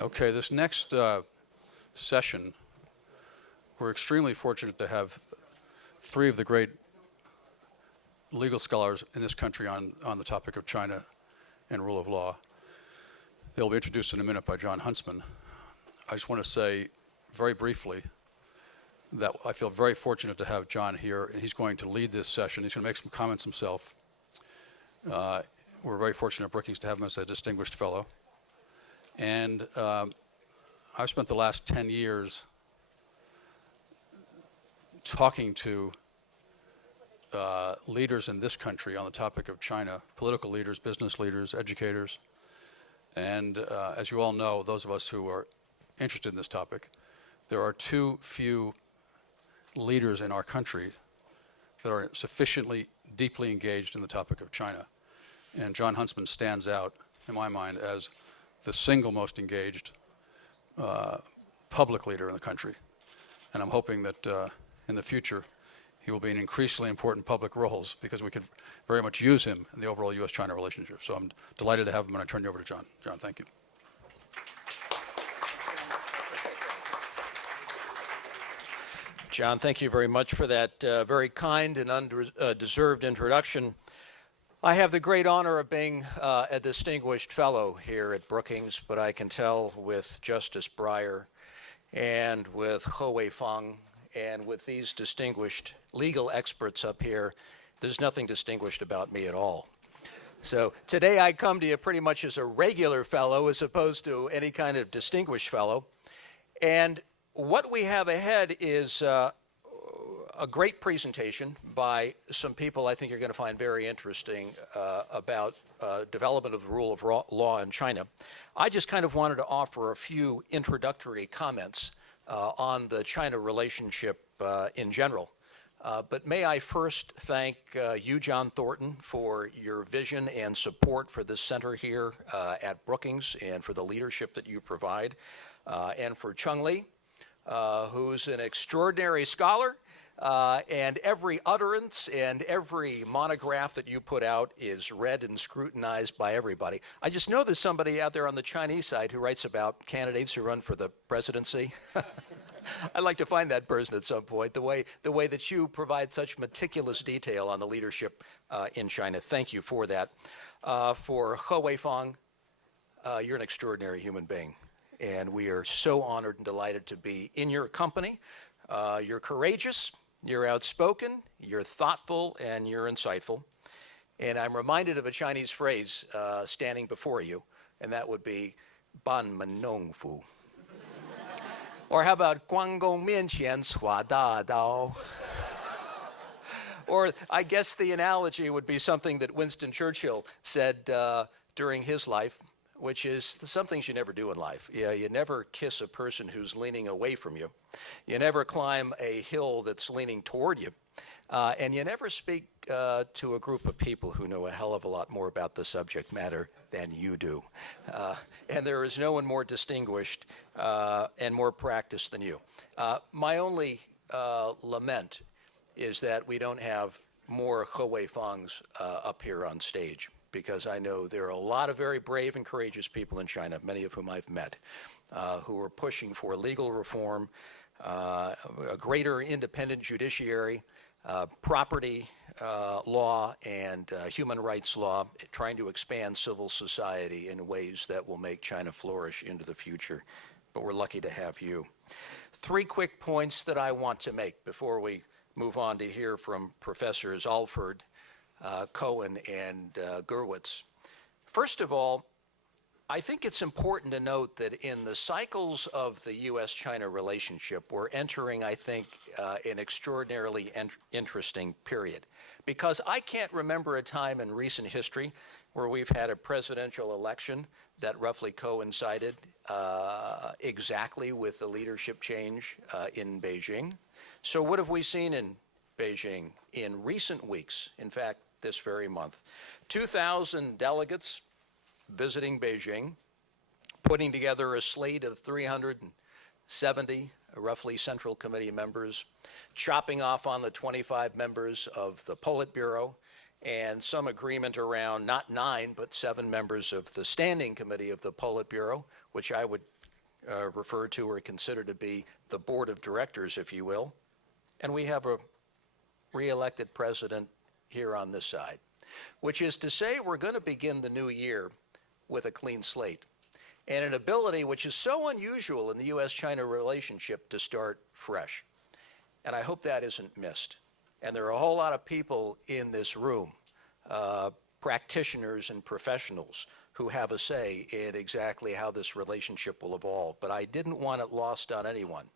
Okay, this next session, we're extremely fortunate to have three of the great legal scholars in this country on the topic of China and rule of law. They'll be introduced in a minute by John Huntsman. I just want to say very briefly that I feel very fortunate to have John here, and he's going to lead this session. He's going to make some comments himself. We're very fortunate at Brookings to have him as a distinguished fellow. And I've spent the last 10 years talking to leaders in this country on the topic of China, political leaders, business leaders, educators. And as you all know, those of us who are interested in this topic, there are too few leaders in our country that are sufficiently deeply engaged in the topic of China. And John Huntsman stands out, in my mind, as the single most engaged public leader in the country. And I'm hoping that in the future he will be in increasingly important public roles because we could very much use him in the overall U.S.-China relationship. So I'm delighted to have him, and I turn you over to John. John, thank you. John, thank you very much for that very kind and undeserved introduction. I have the great honor of being a distinguished fellow here at Brookings, but I can tell with Justice Breyer and with Ho Wei-Fang and with these distinguished legal experts up here, there's nothing distinguished about me at all. So today I come to you pretty much as a regular fellow as opposed to any kind of distinguished fellow. And what we have ahead is a great presentation by some people I think you're going to find very interesting about development of the rule of law in China. I just kind of wanted to offer a few introductory comments on the China relationship in general. But may I first thank you, John Thornton, for your vision and support for this center here at Brookings and for the leadership that you provide, and for Chung Lee, who's an extraordinary scholar. And every utterance and every monograph that you put out is read and scrutinized by everybody. I just know there's somebody out there on the Chinese side who writes about candidates who run for the presidency. I'd like to find that person at some point, the way that you provide such meticulous detail on the leadership in China. Thank you for that. For Ho Wei-Fang, you're an extraordinary human being, and we are so honored and delighted to be in your company. You're courageous, you're outspoken, you're thoughtful, and you're insightful. And I'm reminded of a Chinese phrase standing before you, and that would be ban men nong fu. Or how about guang gong mian qian hua da dao? Or I guess the analogy would be something that Winston Churchill said during his life, which is some things you never do in life. You never kiss a person who's leaning away from you. You never climb a hill that's leaning toward you. And you never speak to a group of people who know a hell of a lot more about the subject matter than you do. And there is no one more distinguished and more practiced than you. My only lament is that we don't have more Ho Wei-Fangs up here on stage, because I know there are a lot of very brave and courageous people in China, many of whom I've met, who are pushing for legal reform, a greater independent judiciary, property law, and human rights law, trying to expand civil society in ways that will make China flourish into the future. But we're lucky to have you. 3 quick points that I want to make before we move on to hear from Professors Alford, Cohen, and Gurwitz. First of all, I think it's important to note that in the cycles of the U.S.-China relationship, we're entering, I think, an extraordinarily interesting period. Because I can't remember a time in recent history where we've had a presidential election that roughly coincided exactly with the leadership change in Beijing. So what have we seen in Beijing in recent weeks? In fact, this very month. 2,000 delegates visiting Beijing, putting together a slate of 370 roughly Central Committee members, chopping off on the 25 members of the Politburo, and some agreement around not 9 but 7 members of the Standing Committee of the Politburo, which I would referred to or considered to be the board of directors, if you will. And we have a re-elected president here on this side, which is to say we're going to begin the new year with a clean slate and an ability which is so unusual in the U.S.-China relationship to start fresh. And I hope that isn't missed. And there are a whole lot of people in this room, practitioners and professionals, who have a say in exactly how this relationship will evolve. But I didn't want it lost on anyone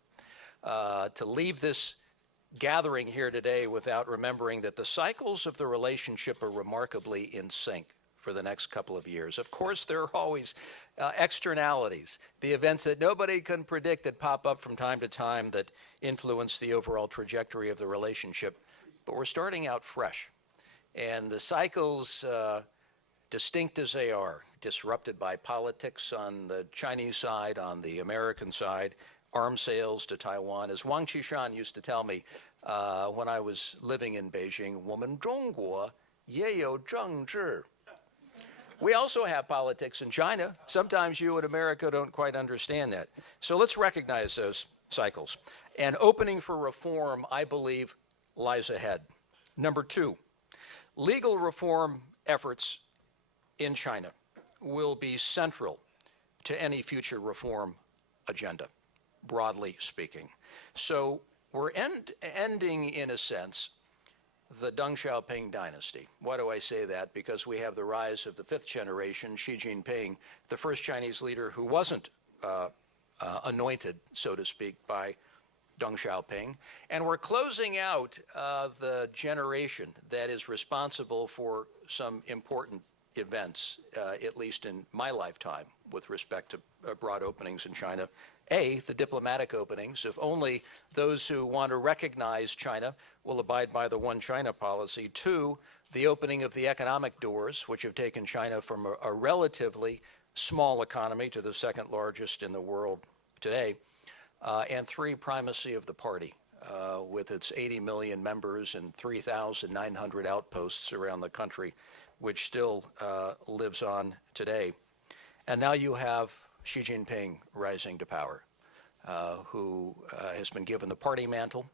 to leave this gathering here today without remembering that the cycles of the relationship are remarkably in sync for the next couple of years. Of course, there are always externalities, the events that nobody can predict that pop up from time to time that influence the overall trajectory of the relationship. But we're starting out fresh. And the cycles, distinct as they are, disrupted by politics on the Chinese side, on the American side, arms sales to Taiwan. As Wang Qishan used to tell me when I was living in Beijing, 我们中国也有政治. We also have politics in China. Sometimes you in America don't quite understand that. So let's recognize those cycles. And opening for reform, I believe, lies ahead. Number two, legal reform efforts in China will be central to any future reform agenda, broadly speaking. So we're ending, in a sense, the Deng Xiaoping dynasty. Why do I say that? Because we have the rise of the fifth generation, Xi Jinping, the first Chinese leader who wasn't anointed, so to speak, by Deng Xiaoping. And we're closing out the generation that is responsible for some important events, at least in my lifetime, with respect to broad openings in China. A, the diplomatic openings. If only those who want to recognize China will abide by the one China policy. Two, the opening of the economic doors, which have taken China from a relatively small economy to the second largest in the world today. And three, primacy of the party, with its 80 million members and 3,900 outposts around the country, which still lives on today. And now you have Xi Jinping rising to power, who has been given the party mantle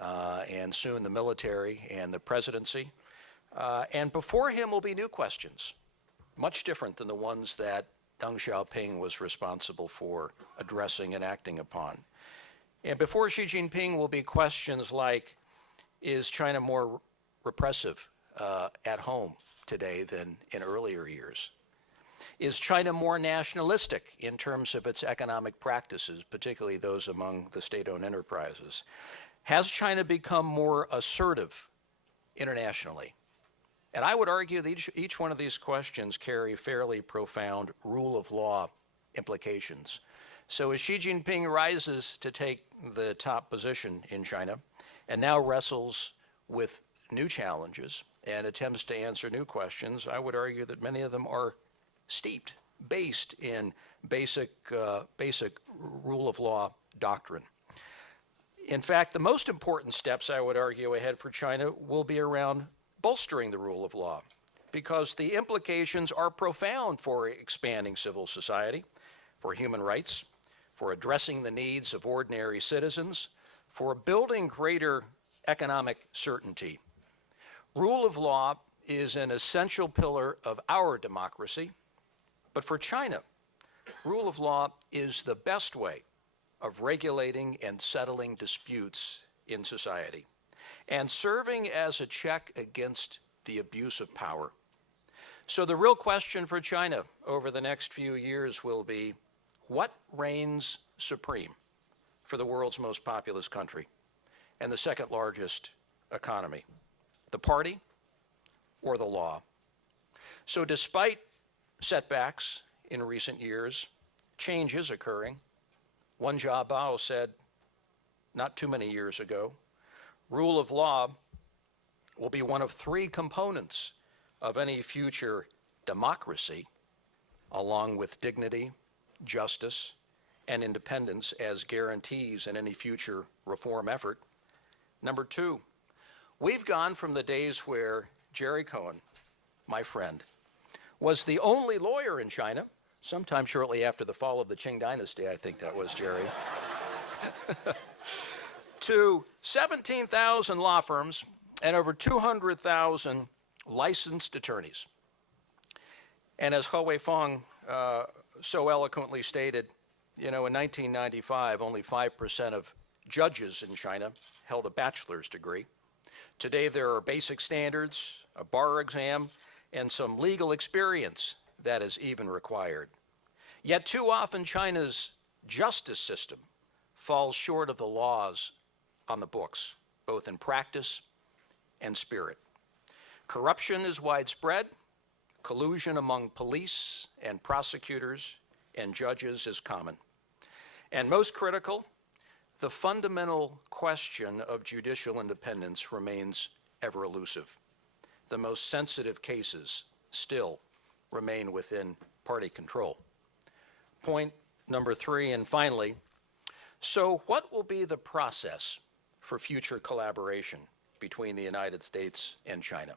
and soon the military and the presidency. And before him will be new questions, much different than the ones that Deng Xiaoping was responsible for addressing and acting upon. And before Xi Jinping will be questions like, is China more repressive at home today than in earlier years? Is China more nationalistic in terms of its economic practices, particularly those among the state-owned enterprises? Has China become more assertive internationally? And I would argue that each one of these questions carry fairly profound rule of law implications. So as Xi Jinping rises to take the top position in China and now wrestles with new challenges and attempts to answer new questions, I would argue that many of them are steeped, based in basic rule of law doctrine. In fact, the most important steps, I would argue, ahead for China will be around bolstering the rule of law, because the implications are profound for expanding civil society, for human rights, for addressing the needs of ordinary citizens, for building greater economic certainty. Rule of law is an essential pillar of our democracy, but for China, rule of law is the best way of regulating and settling disputes in society and serving as a check against the abuse of power. So the real question for China over the next few years will be, what reigns supreme for the world's most populous country and the second largest economy? The party or the law? So despite setbacks in recent years, change is occurring. Wen Jiabao said not too many years ago, rule of law will be one of three components of any future democracy, along with dignity, justice, and independence as guarantees in any future reform effort. Number two, we've gone from the days where Jerry Cohen, my friend, was the only lawyer in China Sometime shortly after the fall of the Qing dynasty, I think that was, Jerry. To 17,000 law firms and over 200,000 licensed attorneys. And as Ho Wei-Fong so eloquently stated, in 1995, only 5% of judges in China held a bachelor's degree. Today, there are basic standards, a bar exam, and some legal experience that is even required. Yet too often, China's justice system falls short of the laws on the books, both in practice and spirit. Corruption is widespread. Collusion among police and prosecutors and judges is common. And most critical, the fundamental question of judicial independence remains ever elusive. The most sensitive cases still remain within party control. Point number 3, and finally, so what will be the process for future collaboration between the United States and China?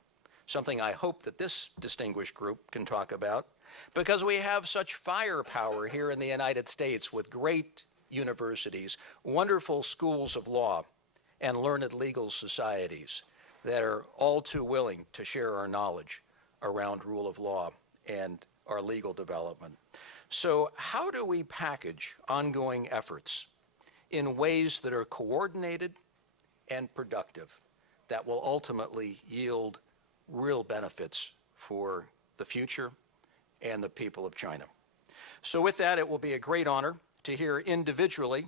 Something I hope that this distinguished group can talk about, because we have such firepower here in the United States with great universities, wonderful schools of law, and learned legal societies that are all too willing to share our knowledge around rule of law and our legal development. So how do we package ongoing efforts in ways that are coordinated and productive that will ultimately yield real benefits for the future and the people of China? So with that, it will be a great honor to hear individually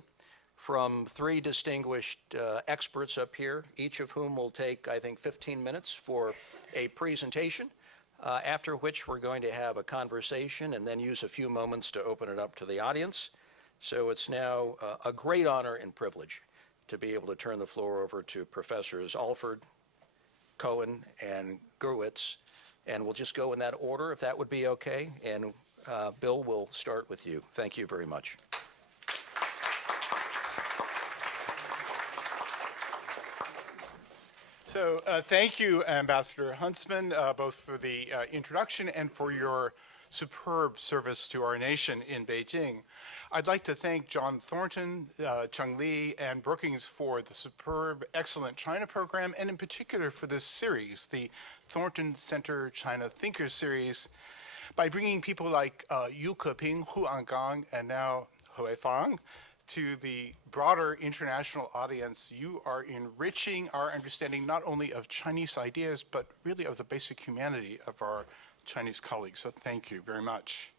from 3 distinguished experts up here, each of whom will take, I think, 15 minutes for a presentation, after which we're going to have a conversation and then use a few moments to open it up to the audience. So it's now a great honor and privilege to be able to turn the floor over to Professors Alford, Cohen, and Gurwitz, and we'll just go in that order, if that would be okay. And Bill, we'll start with you. Thank you very much. So thank you, Ambassador Huntsman, both for the introduction and for your superb service to our nation in Beijing. I'd like to thank John Thornton, Chung Lee, and Brookings for the superb, excellent China program, and in particular for this series, the Thornton Center China Thinkers Series, by bringing people like Yu Keping, Hu Angang, and now Ho Wei-Fong to the broader international audience. You are enriching our understanding not only of Chinese ideas, but really of the basic humanity of our Chinese colleagues. So thank you very much.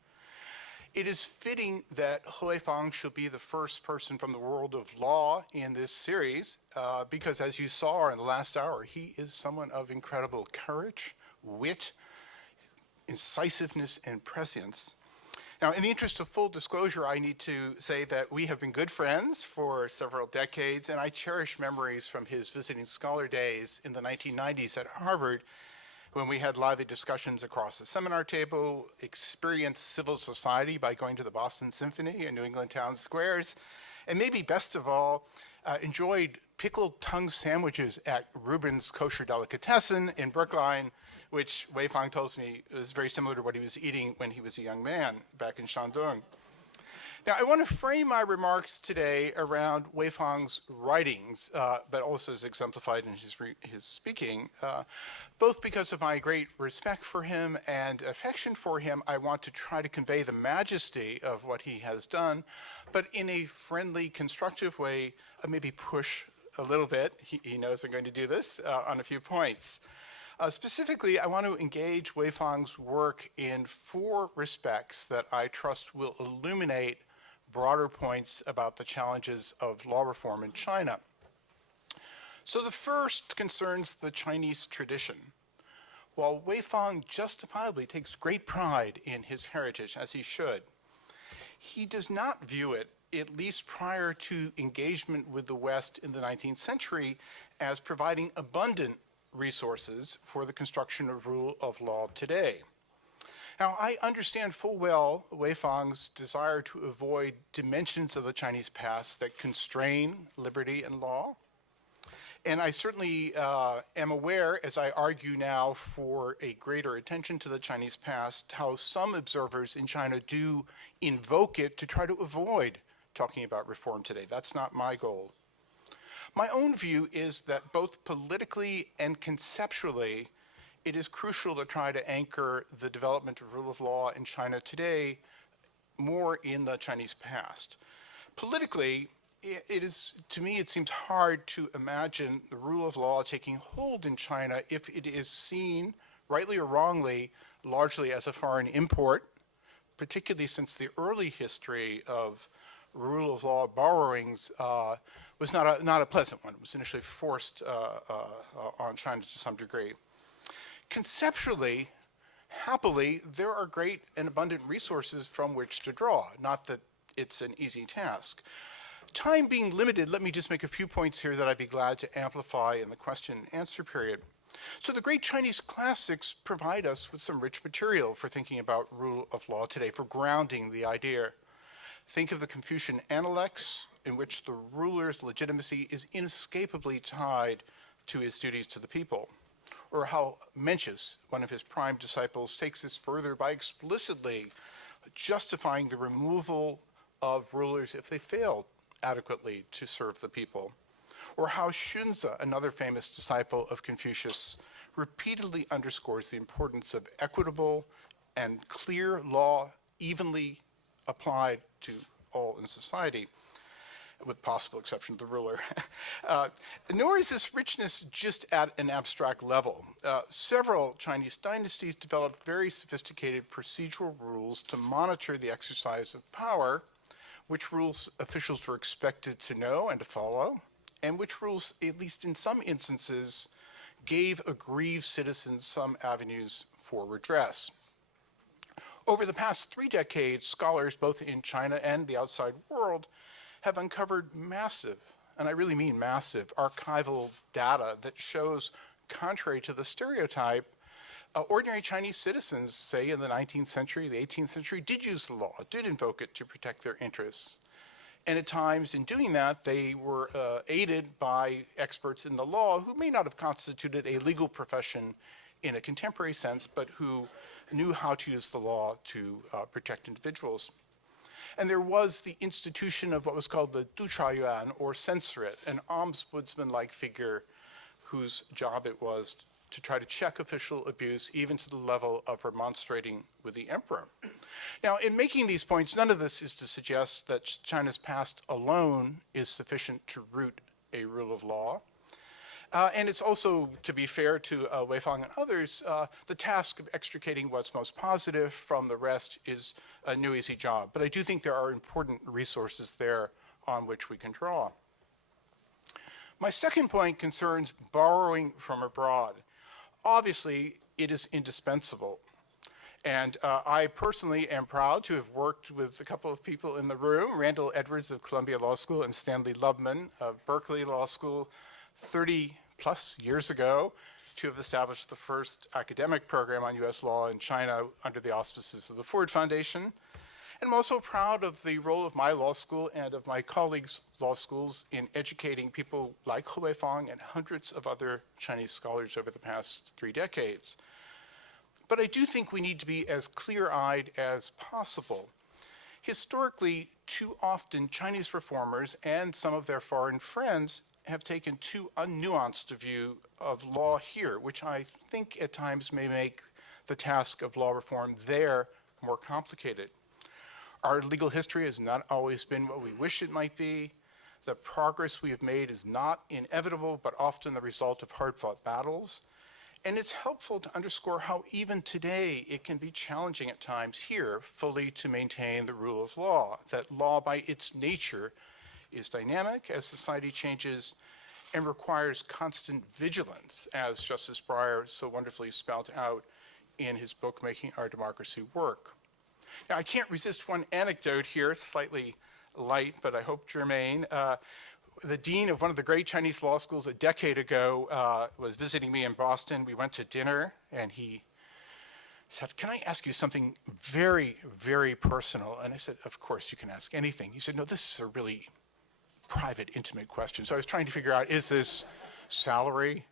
It is fitting that Ho Wei-Fong should be the first person from the world of law in this series, because as you saw in the last hour, he is someone of incredible courage, wit, incisiveness, and prescience. Now, in the interest of full disclosure, I need to say that we have been good friends for several decades, and I cherish memories from his visiting scholar days in the 1990s at Harvard, when we had lively discussions across the seminar table, experienced civil society by going to the Boston Symphony and New England Town Squares, and maybe best of all, enjoyed pickled tongue sandwiches at Rubin's Kosher Delicatessen in Brookline, which Wei-Fong tells me is very similar to what he was eating when he was a young man back in Shandong. Now, I want to frame my remarks today around Wei-Fong's writings, but also as exemplified in his speaking. Both because of my great respect for him and affection for him, I want to try to convey the majesty of what he has done, but in a friendly, constructive way, maybe push a little bit. He knows I'm going to do this on a few points. Specifically, I want to engage Wei-Fong's work in 4 respects that I trust will illuminate broader points about the challenges of law reform in China. So the first concerns the Chinese tradition. While Wei-Fong justifiably takes great pride in his heritage, as he should, he does not view it, at least prior to engagement with the West in the 19th century, as providing abundant resources for the construction of rule of law today. Now, I understand full well Wei-Fong's desire to avoid dimensions of the Chinese past that constrain liberty and law. And I certainly am aware, as I argue now for a greater attention to the Chinese past, how some observers in China do invoke it to try to avoid talking about reform today. That's not my goal. My own view is that both politically and conceptually, it is crucial to try to anchor the development of rule of law in China today more in the Chinese past. Politically, it is, to me, it seems hard to imagine the rule of law taking hold in China if it is seen, rightly or wrongly, largely as a foreign import, particularly since the early history of rule of law borrowings was not a pleasant one. It was initially forced on China to some degree. Conceptually, happily, there are great and abundant resources from which to draw, not that it's an easy task. Time being limited, let me just make a few points here that I'd be glad to amplify in the question and answer period. So the great Chinese classics provide us with some rich material for thinking about rule of law today, for grounding the idea. Think of the Confucian Analects, in which the ruler's legitimacy is inescapably tied to his duties to the people. Or how Mencius, one of his prime disciples, takes this further by explicitly justifying the removal of rulers if they failed adequately to serve the people. Or how Xunzi, another famous disciple of Confucius, repeatedly underscores the importance of equitable and clear law evenly applied to all in society, with possible exception of the ruler. Nor is this richness just at an abstract level. Several Chinese dynasties developed very sophisticated procedural rules to monitor the exercise of power, which rules officials were expected to know and to follow, and which rules, at least in some instances, gave aggrieved citizens some avenues for redress. Over the past 3 decades, scholars both in China and the outside world have uncovered massive, and I really mean massive, archival data that shows, contrary to the stereotype, ordinary Chinese citizens, say in the 19th century, the 18th century, did use the law, did invoke it to protect their interests. And at times in doing that, they were aided by experts in the law who may not have constituted a legal profession in a contemporary sense, but who knew how to use the law to protect individuals. And there was the institution of what was called the duchayuan, or censorate, an ombudsman-like figure whose job it was to try to check official abuse, even to the level of remonstrating with the emperor. Now, in making these points, none of this is to suggest that China's past alone is sufficient to root a rule of law. And it's also, to be fair to Wei Fang and others, the task of extricating what's most positive from the rest is a no easy job. But I do think there are important resources there on which we can draw. My second point concerns borrowing from abroad. Obviously, it is indispensable. And I personally am proud to have worked with a couple of people in the room, Randall Edwards of Columbia Law School and Stanley Lubman of Berkeley Law School, 30 plus years ago, to have established the first academic program on US law in China under the auspices of the Ford Foundation. And I'm also proud of the role of my law school and of my colleagues' law schools in educating people like Hu Weifang and hundreds of other Chinese scholars over the past 3 decades. But I do think we need to be as clear-eyed as possible. Historically, too often Chinese reformers and some of their foreign friends have taken too unnuanced a view of law here, which I think at times may make the task of law reform there more complicated. Our legal history has not always been what we wish it might be. The progress we have made is not inevitable, but often the result of hard-fought battles. And it's helpful to underscore how even today it can be challenging at times here fully to maintain the rule of law, that law by its nature is dynamic as society changes and requires constant vigilance, as Justice Breyer so wonderfully spelled out in his book, Making Our Democracy Work. Now, I can't resist one anecdote here, it's slightly light, but I hope germane. The dean of one of the great Chinese law schools a decade ago was visiting me in Boston. We went to dinner, and he said, "Can I ask you something very, very personal?" And I said, "Of course, you can ask anything." He said, "No, this is a really private, intimate question." So I was trying to figure out, is this salary?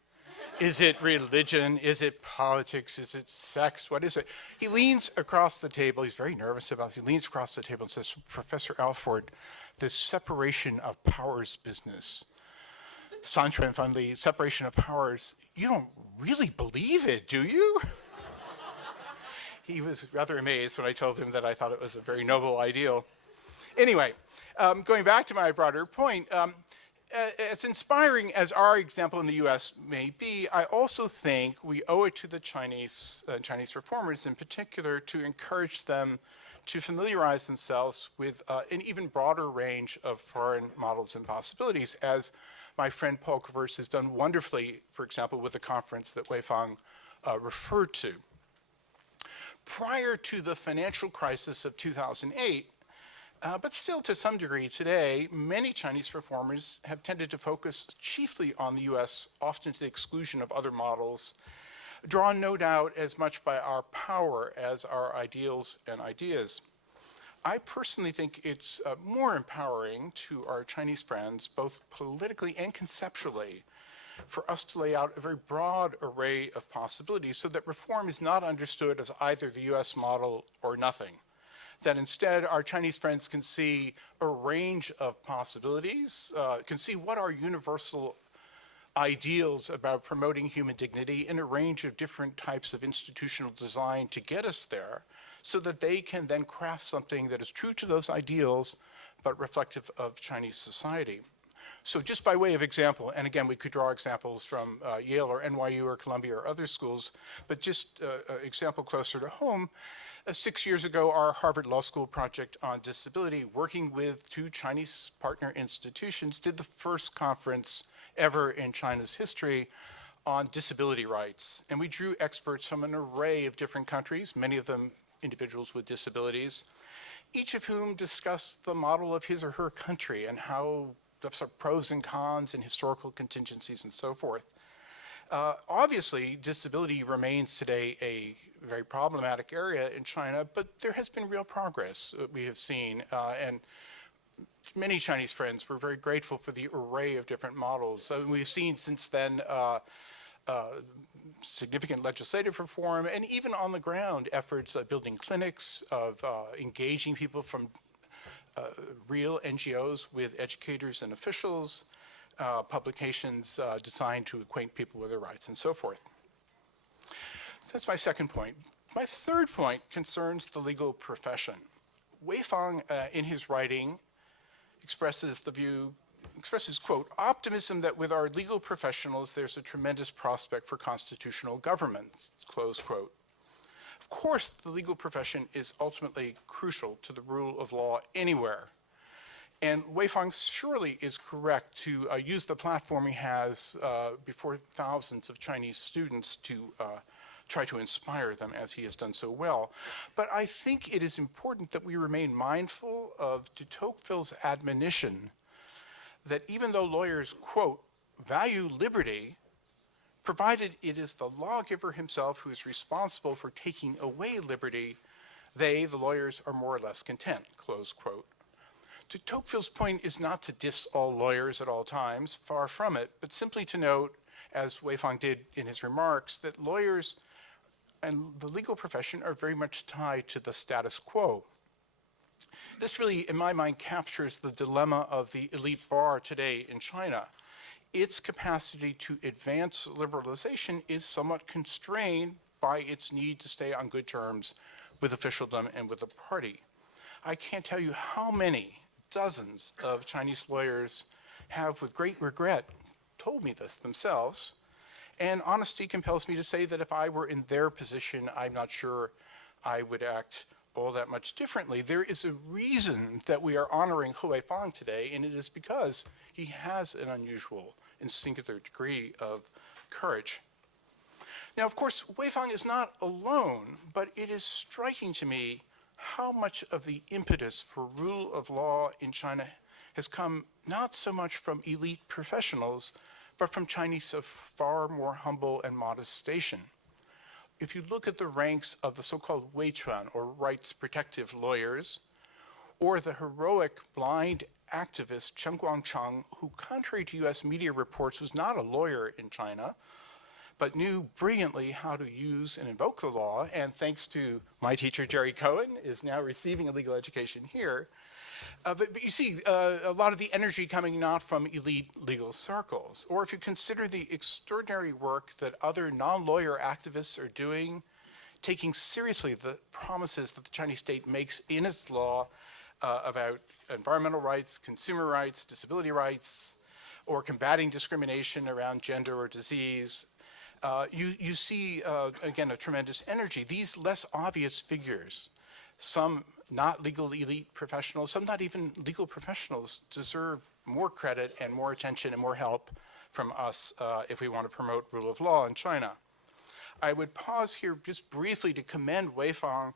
Is it religion? Is it politics? Is it sex? What is it? He leans across the table. He's very nervous about it. He leans across the table and says, Professor Alford, this separation of powers business, Santra and Fundley, separation of powers, you don't really believe it, do you? He was rather amazed when I told him that I thought it was a very noble ideal. Anyway, going back to my broader point, as inspiring as our example in the US may be, I also think we owe it to the Chinese reformers in particular to encourage them to familiarize themselves with an even broader range of foreign models and possibilities, as my friend Paul Kavers has done wonderfully, for example, with the conference that Weifang referred to. Prior to the financial crisis of 2008, but still to some degree today, many Chinese reformers have tended to focus chiefly on the US, often to the exclusion of other models, drawn no doubt as much by our power as our ideals and ideas. I personally think it's more empowering to our Chinese friends, both politically and conceptually, for us to lay out a very broad array of possibilities so that reform is not understood as either the US model or nothing. That instead our Chinese friends can see a range of possibilities, can see what are universal ideals about promoting human dignity in a range of different types of institutional design to get us there, so that they can then craft something that is true to those ideals, but reflective of Chinese society. So just by way of example, and again, we could draw examples from Yale or NYU or Columbia or other schools, but just an example closer to home, 6 years ago, our Harvard Law School project on disability, working with 2 Chinese partner institutions, did the first conference ever in China's history on disability rights. And we drew experts from an array of different countries, many of them individuals with disabilities, each of whom discussed the model of his or her country and how the sort of pros and cons and historical contingencies and so forth. Obviously, disability remains today a very problematic area in China, but there has been real progress we have seen. And many Chinese friends were very grateful for the array of different models. We've seen since then significant legislative reform, and even on the ground efforts of building clinics, of engaging people from real NGOs with educators and officials, publications designed to acquaint people with their rights, and so forth. So that's my second point. My third point concerns the legal profession. Weifang, in his writing, expresses, quote, optimism that with our legal professionals, there's a tremendous prospect for constitutional government, close quote. Of course, the legal profession is ultimately crucial to the rule of law anywhere. And Weifang surely is correct to use the platform he has before thousands of Chinese students to try to inspire them, as he has done so well. But I think it is important that we remain mindful of de Tocqueville's admonition that even though lawyers, quote, value liberty, provided it is the lawgiver himself who is responsible for taking away liberty, they, the lawyers, are more or less content, close quote. De Tocqueville's point is not to diss all lawyers at all times, far from it, but simply to note, as Weifang did in his remarks, that lawyers and the legal profession are very much tied to the status quo. This really, in my mind, captures the dilemma of the elite bar today in China. Its capacity to advance liberalization is somewhat constrained by its need to stay on good terms with officialdom and with the party. I can't tell you how many dozens of Chinese lawyers have, with great regret, told me this themselves. And honesty compels me to say that if I were in their position, I'm not sure I would act all that much differently. There is a reason that we are honoring Hu Weifang today, and it is because he has an unusual and singular degree of courage. Now, of course, Weifang is not alone, but it is striking to me how much of the impetus for rule of law in China has come not so much from elite professionals, but from Chinese of far more humble and modest station. If you look at the ranks of the so-called Weichuan, or rights protective lawyers, or the heroic blind activist Chen Guangcheng, who, contrary to US media reports, was not a lawyer in China, but knew brilliantly how to use and invoke the law, and thanks to my teacher, Jerry Cohen, is now receiving a legal education here. But you see a lot of the energy coming not from elite legal circles. Or if you consider the extraordinary work that other non-lawyer activists are doing, taking seriously the promises that the Chinese state makes in its law about environmental rights, consumer rights, disability rights, or combating discrimination around gender or disease, you see, again, a tremendous energy. These less obvious figures, some not legal elite professionals, some not even legal professionals, deserve more credit and more attention and more help from us if we want to promote rule of law in China. I would pause here just briefly to commend Wei Fang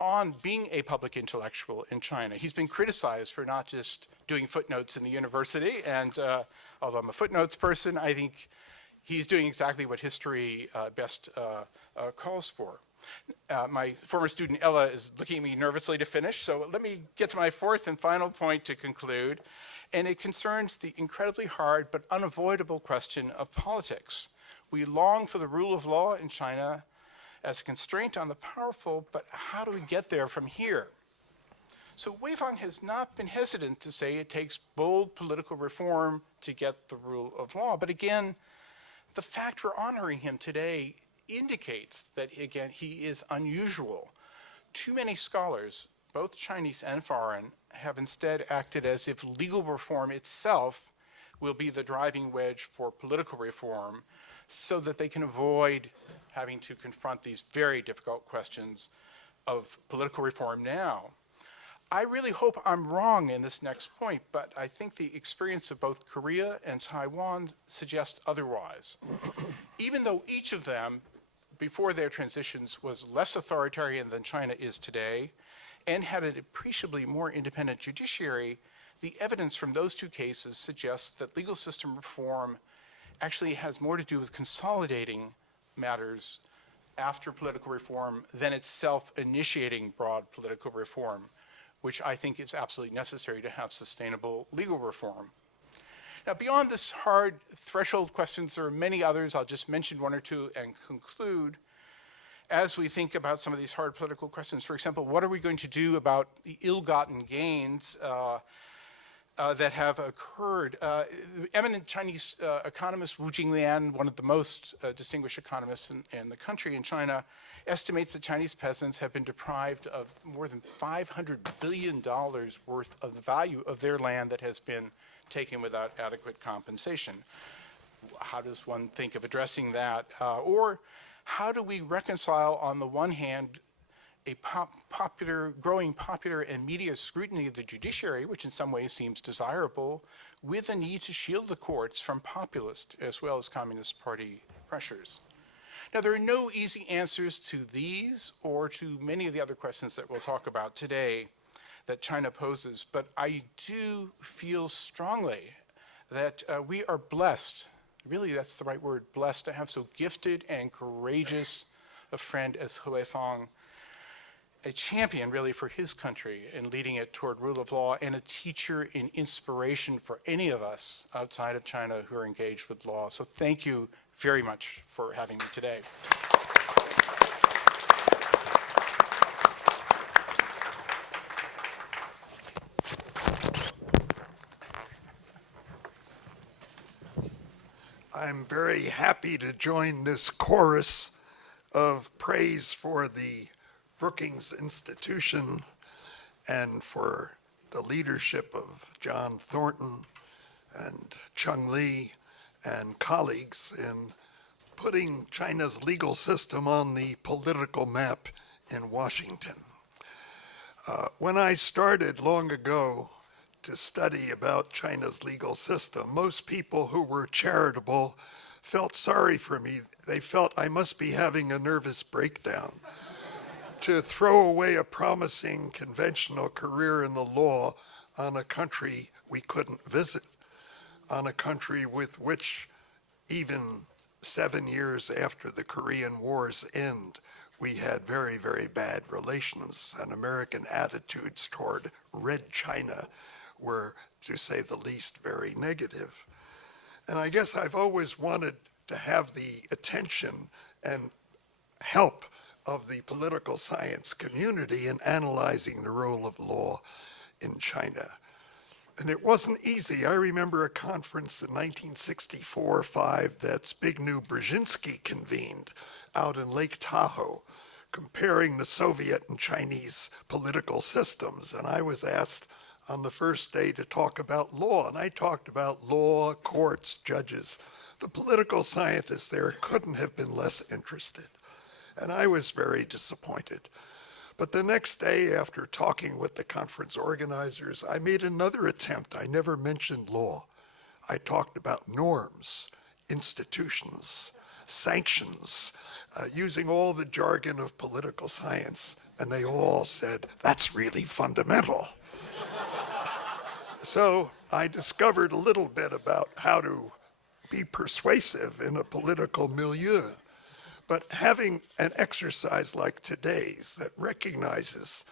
on being a public intellectual in China. He's been criticized for not just doing footnotes in the university, and although I'm a footnotes person, I think he's doing exactly what history best calls for. My former student Ella is looking at me nervously to finish, so let me get to my fourth and final point to conclude, and it concerns the incredibly hard but unavoidable question of politics. We long for the rule of law in China as a constraint on the powerful, but how do we get there from here? So Wei Fang has not been hesitant to say it takes bold political reform to get the rule of law, but again, the fact we're honoring him today indicates that, again, he is unusual. Too many scholars, both Chinese and foreign, have instead acted as if legal reform itself will be the driving wedge for political reform so that they can avoid having to confront these very difficult questions of political reform now. I really hope I'm wrong in this next point, but I think the experience of both Korea and Taiwan suggests otherwise. Even though each of them, before their transitions, was less authoritarian than China is today and had an appreciably more independent judiciary, the evidence from those two cases suggests that legal system reform actually has more to do with consolidating matters after political reform than itself initiating broad political reform, which I think is absolutely necessary to have sustainable legal reform. Now, beyond this hard threshold questions, there are many others. I'll just mention one or two and conclude. As we think about some of these hard political questions, for example, what are we going to do about the ill-gotten gains that have occurred? Eminent Chinese economist Wu Jinglian, one of the most distinguished economists in the country in China, estimates that Chinese peasants have been deprived of more than $500 billion worth of the value of their land that has been taken without adequate compensation. How does one think of addressing that? Or how do we reconcile, on the one hand, a growing popular and media scrutiny of the judiciary, which in some ways seems desirable, with the need to shield the courts from populist as well as Communist Party pressures? Now, there are no easy answers to these or to many of the other questions that we'll talk about today that China poses, but I do feel strongly that we are blessed, really that's the right word, blessed to have so gifted and courageous a friend as Wei Fang, a champion really for his country in leading it toward rule of law, and a teacher and inspiration for any of us outside of China who are engaged with law. So thank you very much for having me today. I'm very happy to join this chorus of praise for the Brookings Institution and for the leadership of John Thornton and Chung Lee and colleagues in putting China's legal system on the political map in Washington. When I started long ago to study about China's legal system, most people who were charitable felt sorry for me. They felt I must be having a nervous breakdown to throw away a promising conventional career in the law on a country we couldn't visit, on a country with which even 7 years after the Korean War's end, we had very, very bad relations, and American attitudes toward Red China were, to say the least, very negative. And I guess I've always wanted to have the attention and help of the political science community in analyzing the role of law in China. And it wasn't easy. I remember a conference in 1964-5 that Zbigniew Brzezinski convened out in Lake Tahoe, comparing the Soviet and Chinese political systems. And I was asked on the first day to talk about law, and I talked about law, courts, judges. The political scientists there couldn't have been less interested, and I was very disappointed. But the next day, after talking with the conference organizers, I made another attempt. I never mentioned law. I talked about norms, institutions, sanctions, using all the jargon of political science, and they all said, "That's really fundamental." So I discovered a little bit about how to be persuasive in a political milieu. But having an exercise like today's that recognizes,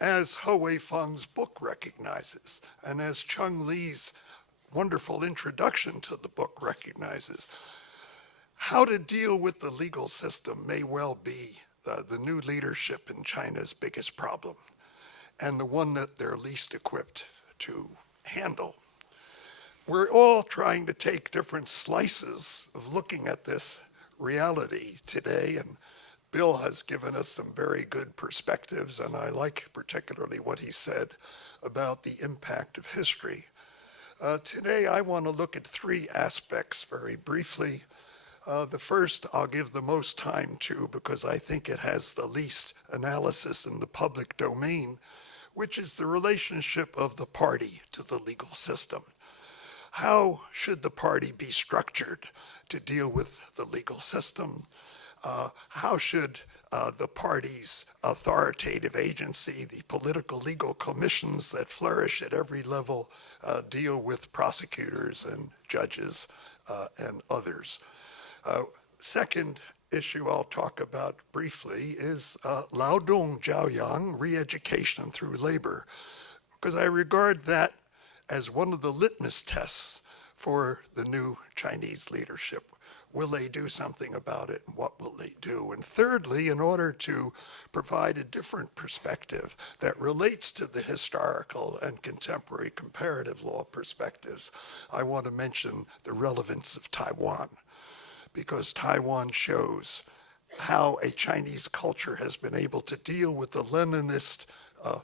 as Ho Wei-Fang's book recognizes, and as Chung Lee's wonderful introduction to the book recognizes, how to deal with the legal system may well be the new leadership in China's biggest problem, and the one that they're least equipped to handle. We're all trying to take different slices of looking at this reality today, and Bill has given us some very good perspectives, and I like particularly what he said about the impact of history. Today I want to look at three aspects very briefly. The first I'll give the most time to because I think it has the least analysis in the public domain, which is the relationship of the party to the legal system. How should the party be structured to deal with the legal system? How should the party's authoritative agency, the political legal commissions that flourish at every level, deal with prosecutors and judges and others? Second issue I'll talk about briefly is Laodong Jiaoyang, re-education through labor, because I regard that as one of the litmus tests for the new Chinese leadership. Will they do something about it, and what will they do? And thirdly, in order to provide a different perspective that relates to the historical and contemporary comparative law perspectives, I want to mention the relevance of Taiwan, because Taiwan shows how a Chinese culture has been able to deal with the Leninist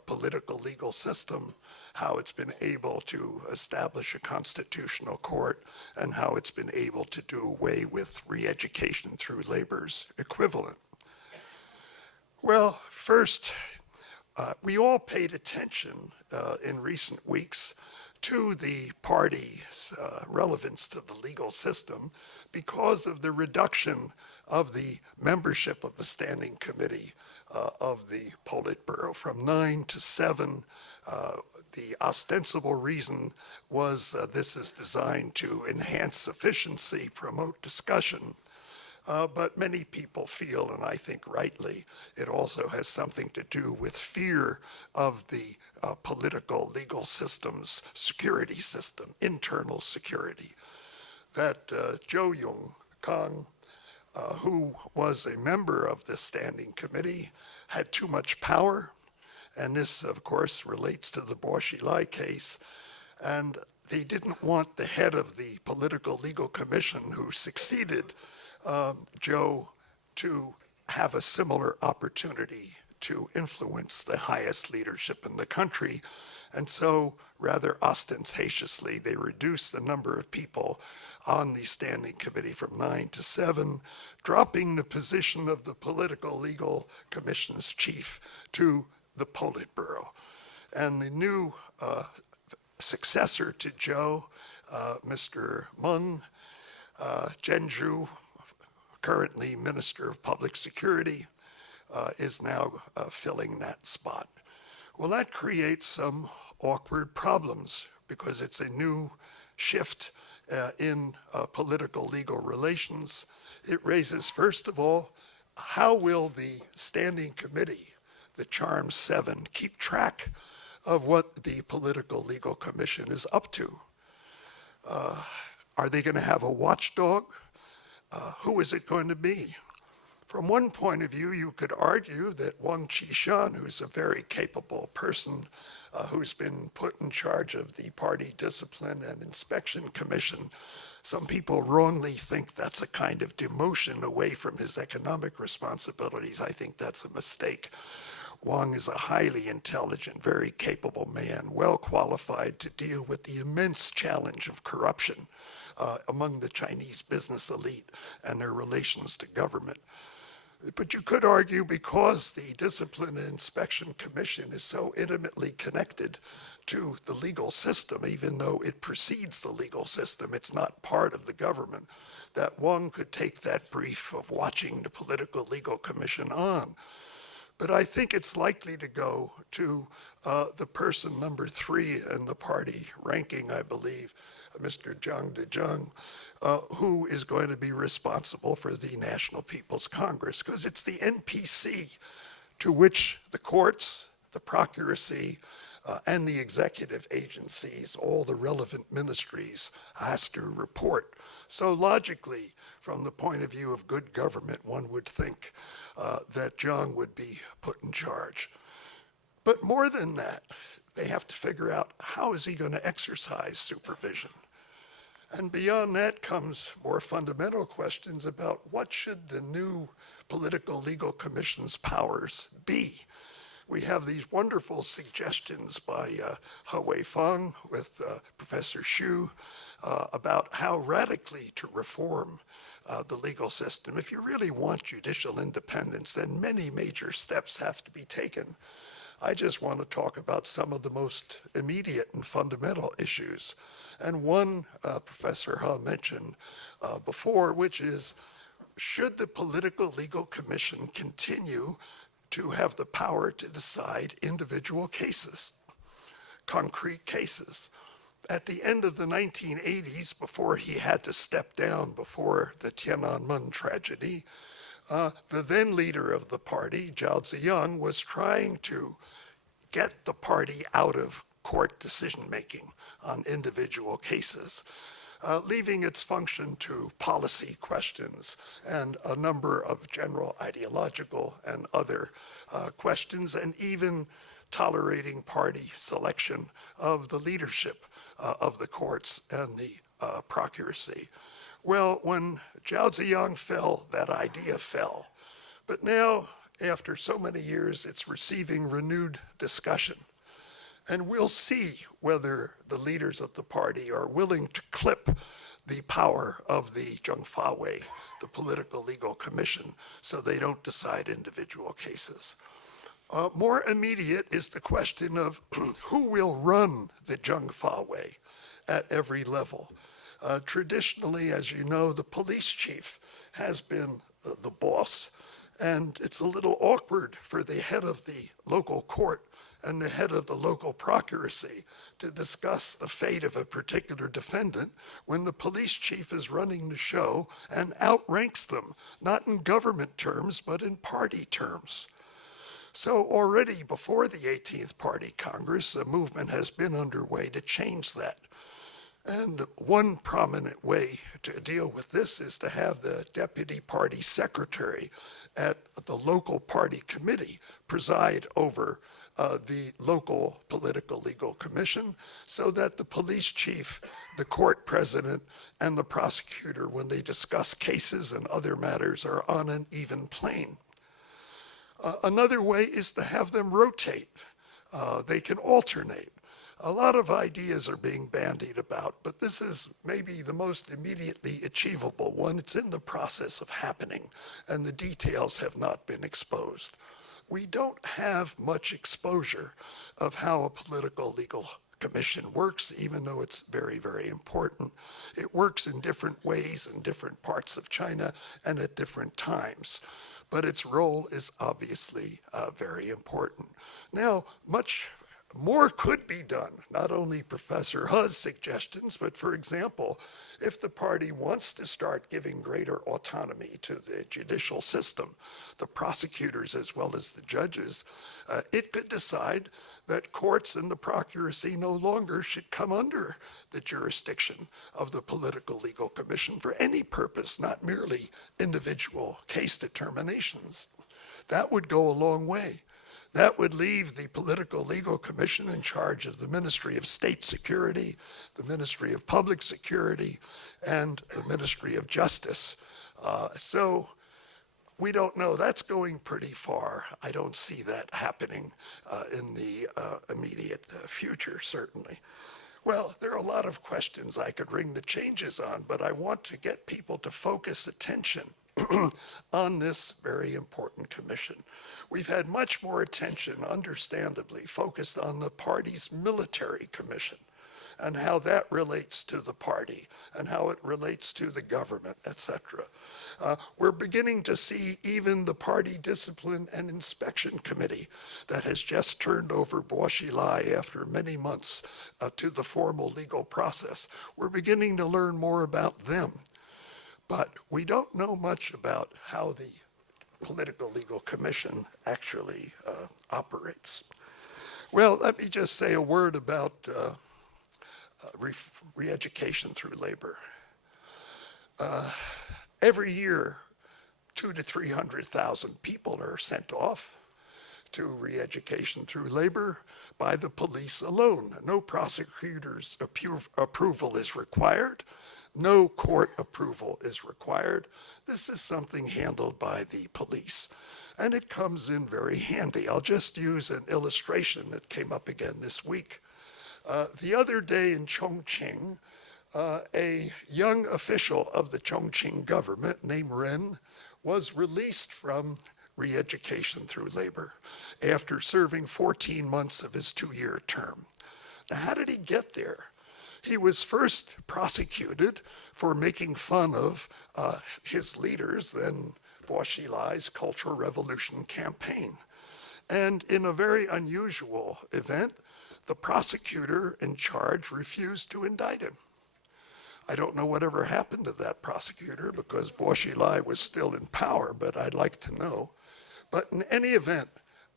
political legal system, how it's been able to establish a constitutional court, and how it's been able to do away with re-education through labor's equivalent. Well, first, we all paid attention in recent weeks to the party's relevance to the legal system because of the reduction of the membership of the Standing Committee of the Politburo from 9 to 7. The ostensible reason was this is designed to enhance efficiency, promote discussion. But many people feel, and I think rightly, it also has something to do with fear of the political legal system's security system, internal security. That Zhou Yongkang, who was a member of the Standing Committee, had too much power. And this, of course, relates to the Bo Xilai case. And they didn't want the head of the Political Legal Commission who succeeded Zhou to have a similar opportunity to influence the highest leadership in the country. And so, rather ostentatiously, they reduced the number of people on the Standing Committee from 9 to 7, dropping the position of the Political Legal Commission's chief to the Politburo. And the new successor to Zhou, Mr. Meng Zhenzhu, currently Minister of Public Security, is now filling that spot. Well, that creates some awkward problems because it's a new shift in political legal relations. It raises, first of all, how will the Standing Committee, the Charm Seven, keep track of what the Political Legal Commission is up to. Are they going to have a watchdog? Who is it going to be? From one point of view, you could argue that Wang Qishan, who's a very capable person who's been put in charge of the Party Discipline and Inspection Commission, some people wrongly think that's a kind of demotion away from his economic responsibilities. I think that's a mistake. Wang is a highly intelligent, very capable man, well qualified to deal with the immense challenge of corruption among the Chinese business elite and their relations to government. But you could argue because the Discipline and Inspection Commission is so intimately connected to the legal system, even though it precedes the legal system, it's not part of the government, that Wang could take that brief of watching the Political Legal Commission on. But I think it's likely to go to the person number 3 in the party ranking, I believe, Mr. Zhang Dezheng, who is going to be responsible for the National People's Congress, because it's the NPC to which the courts, the procuracy, and the executive agencies, all the relevant ministries, has to report. So logically, from the point of view of good government, one would think that Zhang would be put in charge. But more than that, they have to figure out how is he going to exercise supervision. And beyond that comes more fundamental questions about what should the new Political Legal Commission's powers be. We have these wonderful suggestions by He Feng with Professor Xu about how radically to reform the legal system. If you really want judicial independence, then many major steps have to be taken. I just want to talk about some of the most immediate and fundamental issues. And one Professor He mentioned before, which is, should the Political Legal Commission continue to have the power to decide individual cases, concrete cases? At the end of the 1980s, before he had to step down before the Tiananmen tragedy, the then leader of the party, Zhao Ziyang, was trying to get the party out of court decision-making on individual cases, leaving its function to policy questions and a number of general ideological and other questions, and even tolerating party selection of the leadership of the courts and the procuracy. Well, when Zhao Ziyang fell, that idea fell. But now, after so many years, it's receiving renewed discussion. And we'll see whether the leaders of the party are willing to clip the power of the Zhengfawei, the Political Legal Commission, so they don't decide individual cases. More immediate is the question of who will run the Zhengfawei at every level. Traditionally, as you know, the police chief has been the boss, and it's a little awkward for the head of the local court and the head of the local procuracy to discuss the fate of a particular defendant when the police chief is running the show and outranks them, not in government terms, but in party terms. So already before the 18th Party Congress, a movement has been underway to change that. And one prominent way to deal with this is to have the deputy party secretary at the local party committee preside over the local Political Legal Commission, so that the police chief, the court president, and the prosecutor, when they discuss cases and other matters, are on an even plane. Another way is to have them rotate. They can alternate. A lot of ideas are being bandied about, but this is maybe the most immediately achievable one. It's in the process of happening, and the details have not been exposed. We don't have much exposure of how a Political Legal Commission works, even though it's very, very important. It works in different ways in different parts of China and at different times. But its role is obviously very important. Now, much more could be done, not only Professor Hu's suggestions, but for example, if the party wants to start giving greater autonomy to the judicial system, the prosecutors as well as the judges, it could decide that courts and the procuracy no longer should come under the jurisdiction of the Political Legal Commission for any purpose, not merely individual case determinations. That would go a long way. That would leave the Political Legal Commission in charge of the Ministry of State Security, the Ministry of Public Security, and the Ministry of Justice. So we don't know. That's going pretty far. I don't see that happening in the immediate future, certainly. Well, there are a lot of questions I could ring the changes on, but I want to get people to focus attention on this very important commission. We've had much more attention, understandably, focused on the party's military commission and how that relates to the party and how it relates to the government, etc. We're beginning to see even the Party Discipline and Inspection Committee that has just turned over Bo Xilai after many months to the formal legal process. We're beginning to learn more about them. But we don't know much about how the Political Legal Commission actually operates. Well, let me just say a word about re-education through labor. Every year, 200,000 to 300,000 people are sent off to re-education through labor by the police alone. No prosecutor's approval is required. No court approval is required. This is something handled by the police, and it comes in very handy. I'll just use an illustration that came up again this week. The other day in Chongqing, a young official of the Chongqing government named Ren was released from re-education through labor after serving 14 months of his 2-year term. Now, how did he get there? He was first prosecuted for making fun of his leaders, then Bo Xilai's Cultural Revolution campaign. And in a very unusual event, the prosecutor in charge refused to indict him. I don't know whatever happened to that prosecutor because Bo Xilai was still in power, but I'd like to know. But in any event,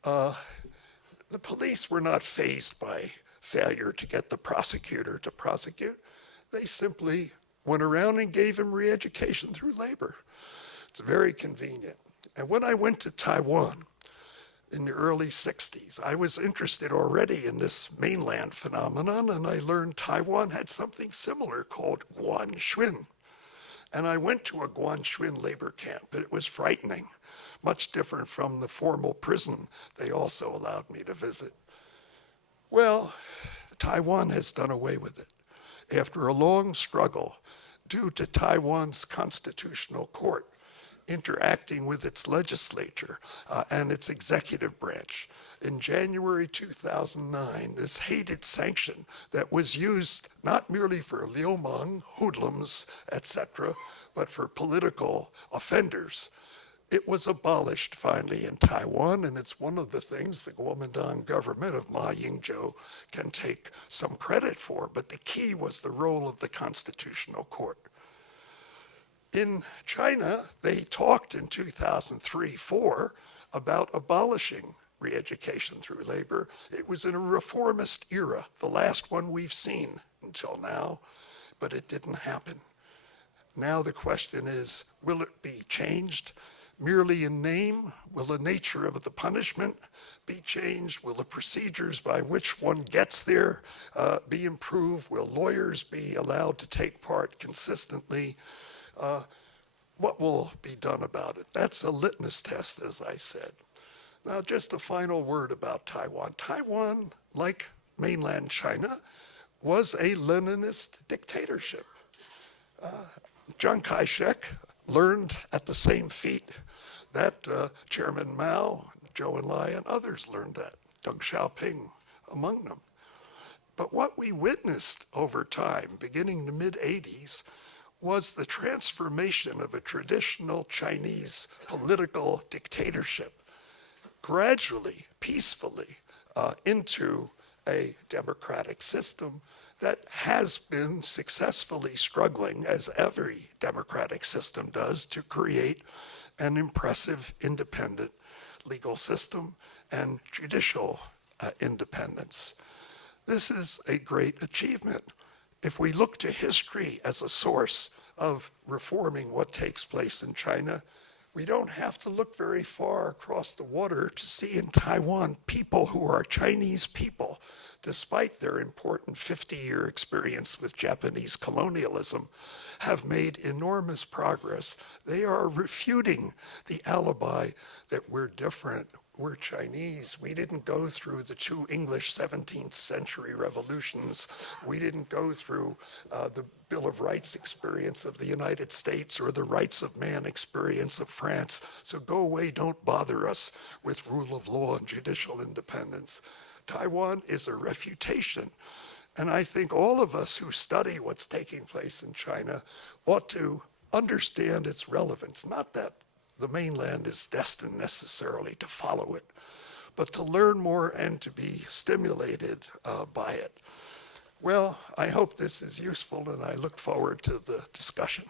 the police were not fazed by failure to get the prosecutor to prosecute. They simply went around and gave him re-education through labor. It's very convenient. And when I went to Taiwan in the early 60s, I was interested already in this mainland phenomenon, and I learned Taiwan had something similar called guanxuan. And I went to a guanxuan labor camp, and it was frightening, much different from the formal prison they also allowed me to visit. Well, Taiwan has done away with it after a long struggle due to Taiwan's constitutional court interacting with its legislature and its executive branch. In January 2009, this hated sanction that was used not merely for liumeng, hoodlums, etc., but for political offenders, it was abolished finally in Taiwan, and it's one of the things the Kuomintang government of Ma Ying-jeou can take some credit for, but the key was the role of the Constitutional Court. In China, they talked in 2003-04 about abolishing re-education through labor. It was in a reformist era, the last one we've seen until now, but it didn't happen. Now the question is, will it be changed? Merely in name? Will the nature of the punishment be changed? Will the procedures by which one gets there be improved? Will lawyers be allowed to take part consistently? What will be done about it? That's a litmus test, as I said. Now, just a final word about Taiwan. Taiwan, like mainland China, was a Leninist dictatorship. Chiang Kai-shek learned at the same feet that Chairman Mao, Zhou Enlai, and others learned that, Deng Xiaoping among them. But what we witnessed over time, beginning the mid-'80s, was the transformation of a traditional Chinese political dictatorship gradually, peacefully, into a democratic system that has been successfully struggling, as every democratic system does, to create an impressive independent legal system and judicial independence. This is a great achievement. If we look to history as a source of reforming what takes place in China, we don't have to look very far across the water to see in Taiwan people who are Chinese people, despite their important 50-year experience with Japanese colonialism, have made enormous progress. They are refuting the alibi that we're different, we're Chinese. We didn't go through the two English 17th century revolutions. We didn't go through the Bill of Rights experience of the United States or the Rights of Man experience of France. So go away, don't bother us with rule of law and judicial independence. Taiwan is a refutation. And I think all of us who study what's taking place in China ought to understand its relevance. Not that the mainland is destined necessarily to follow it, but to learn more and to be stimulated by it. Well, I hope this is useful, and I look forward to the discussion.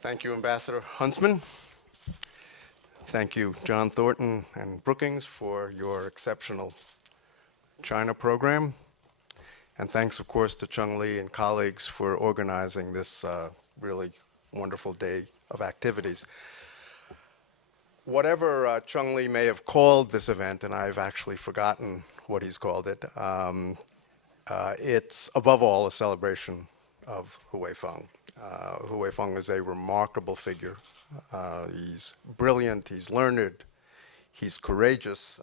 Thank you, Ambassador Huntsman. Thank you, John Thornton and Brookings, for your exceptional China program. And thanks, of course, to Chung Lee and colleagues for organizing this really wonderful day of activities. Whatever Chung Lee may have called this event, and I've actually forgotten what he's called it, it's above all a celebration of Hu Weifeng. Hu Weifeng is a remarkable figure. He's brilliant, he's learned, he's courageous,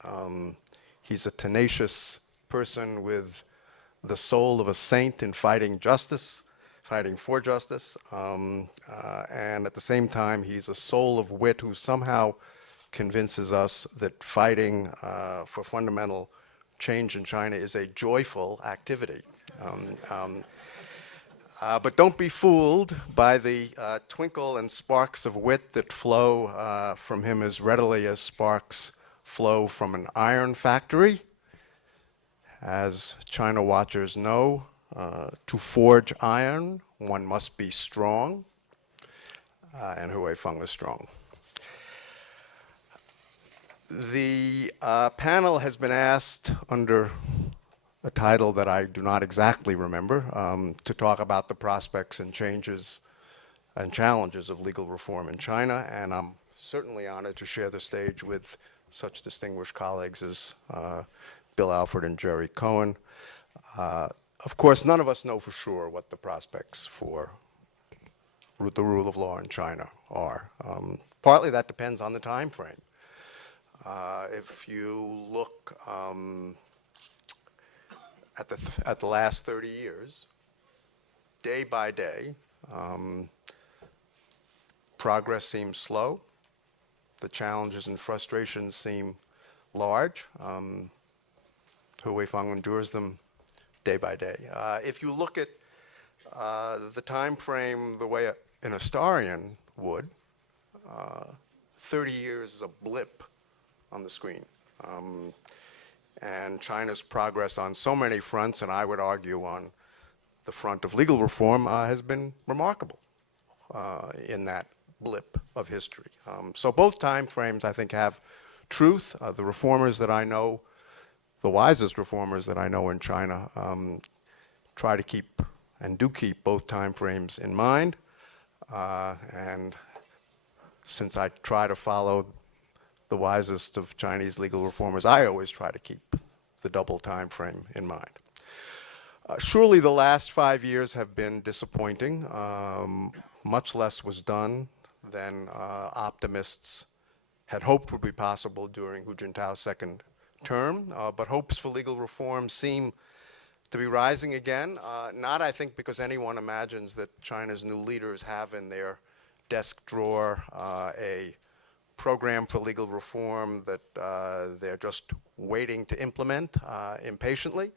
he's a tenacious person with the soul of a saint in fighting justice, fighting for justice, and at the same time, he's a soul of wit who somehow convinces us that fighting for fundamental change in China is a joyful activity. But don't be fooled by the twinkle and sparks of wit that flow from him as readily as sparks flow from an iron factory. As China watchers know, to forge iron, one must be strong, and Hu Weifeng is strong. The panel has been asked under a title that I do not exactly remember, to talk about the prospects and changes and challenges of legal reform in China, and I'm certainly honored to share the stage with such distinguished colleagues as Bill Alford and Jerry Cohen. Of course, none of us know for sure what the prospects for the rule of law in China are. Partly that depends on the time frame. If you look at the last 30 years, day by day, progress seems slow. The challenges and frustrations seem large. Hu Weifeng endures them day by day. If you look at the time frame the way an historian would, 30 years is a blip on the screen. And China's progress on so many fronts, and I would argue on the front of legal reform, has been remarkable in that blip of history. So both time frames, I think, have truth. The reformers that I know, the wisest reformers that I know in China, try to keep and do keep both time frames in mind. And since I try to follow the wisest of Chinese legal reformers, I always try to keep the double time frame in mind. Surely the last 5 years have been disappointing. Much less was done than optimists had hoped would be possible during Hu Jintao's second term, but hopes for legal reform seem to be rising again, not, I think, because anyone imagines that China's new leaders have in their desk drawer a program for legal reform that they're just waiting to implement impatiently.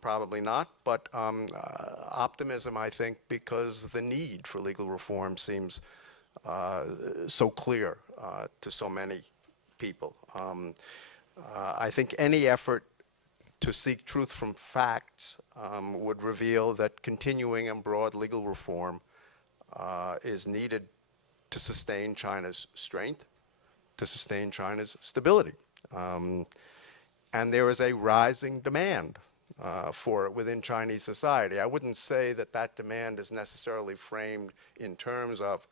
Probably not, but optimism, I think, because the need for legal reform seems so clear to so many people. I think any effort to seek truth from facts would reveal that continuing and broad legal reform is needed to sustain China's strength, to sustain China's stability. And there is a rising demand for it within Chinese society. I wouldn't say that that demand is necessarily framed in terms of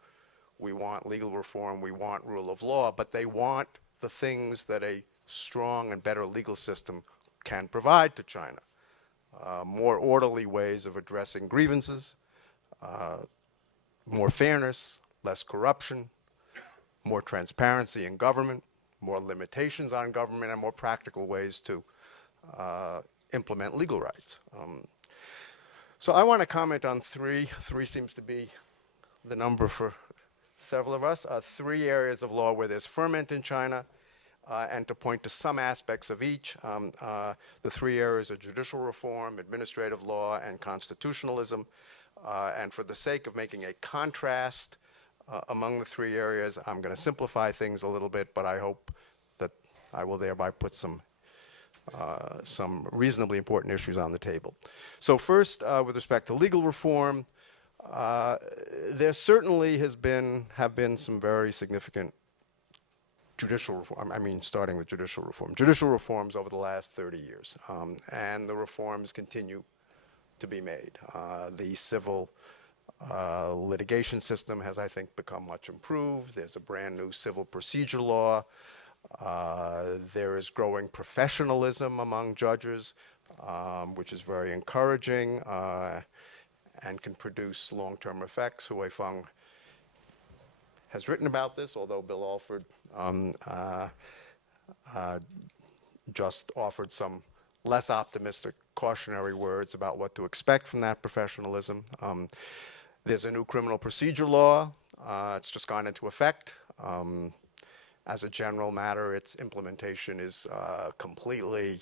we want legal reform, we want rule of law, but they want the things that a strong and better legal system can provide to China. More orderly ways of addressing grievances, more fairness, less corruption, more transparency in government, more limitations on government, and more practical ways to implement legal rights. So I want to comment on three. Three seems to be the number for several of us. Three areas of law where there's ferment in China, and to point to some aspects of each. The three areas are judicial reform, administrative law, and constitutionalism. And for the sake of making a contrast among the three areas, I'm going to simplify things a little bit, but I hope that I will thereby put some reasonably important issues on the table. So first, with respect to legal reform, there certainly have been some very significant judicial reform, starting with judicial reform. Judicial reforms over the last 30 years, and the reforms continue to be made. The civil litigation system has, I think, become much improved. There's a brand new civil procedure law. There is growing professionalism among judges, which is very encouraging and can produce long-term effects. Hui Feng has written about this, although Bill Alford just offered some less optimistic cautionary words about what to expect from that professionalism. There's a new criminal procedure law. It's just gone into effect. As a general matter, its implementation is completely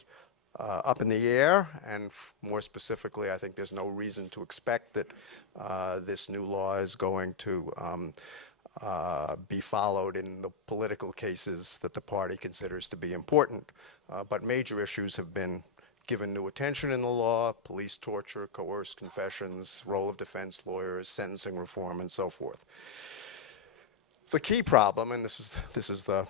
up in the air, and more specifically, I think there's no reason to expect that this new law is going to be followed in the political cases that the party considers to be important. But major issues have been given new attention in the law: police torture, coerced confessions, role of defense lawyers, sentencing reform, and so forth. The key problem, and this is the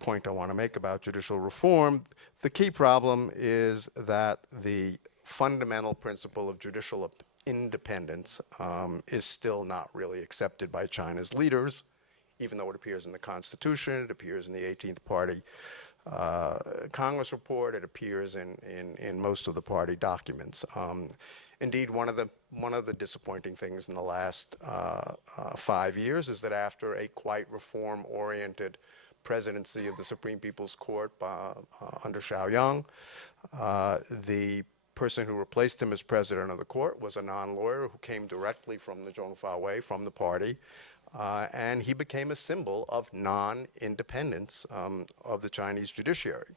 point I want to make about judicial reform, the key problem is that the fundamental principle of judicial independence is still not really accepted by China's leaders, even though it appears in the Constitution, it appears in the 18th Party Congress report, it appears in most of the party documents. Indeed, one of the disappointing things in the last 5 years is that after a quite reform-oriented presidency of the Supreme People's Court under Xiaoyang, the person who replaced him as president of the court was a non-lawyer who came directly from the Zhongfa Wei, from the party, and he became a symbol of non-independence of the Chinese judiciary.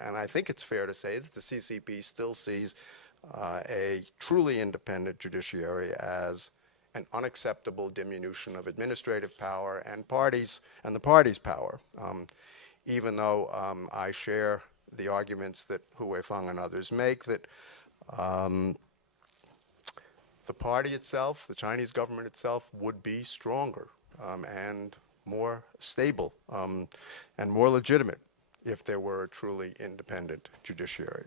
And I think it's fair to say that the CCP still sees a truly independent judiciary as an unacceptable diminution of administrative power and the party's power. Even though I share the arguments that Hui Feng and others make that the party itself, the Chinese government itself, would be stronger and more stable and more legitimate if there were a truly independent judiciary.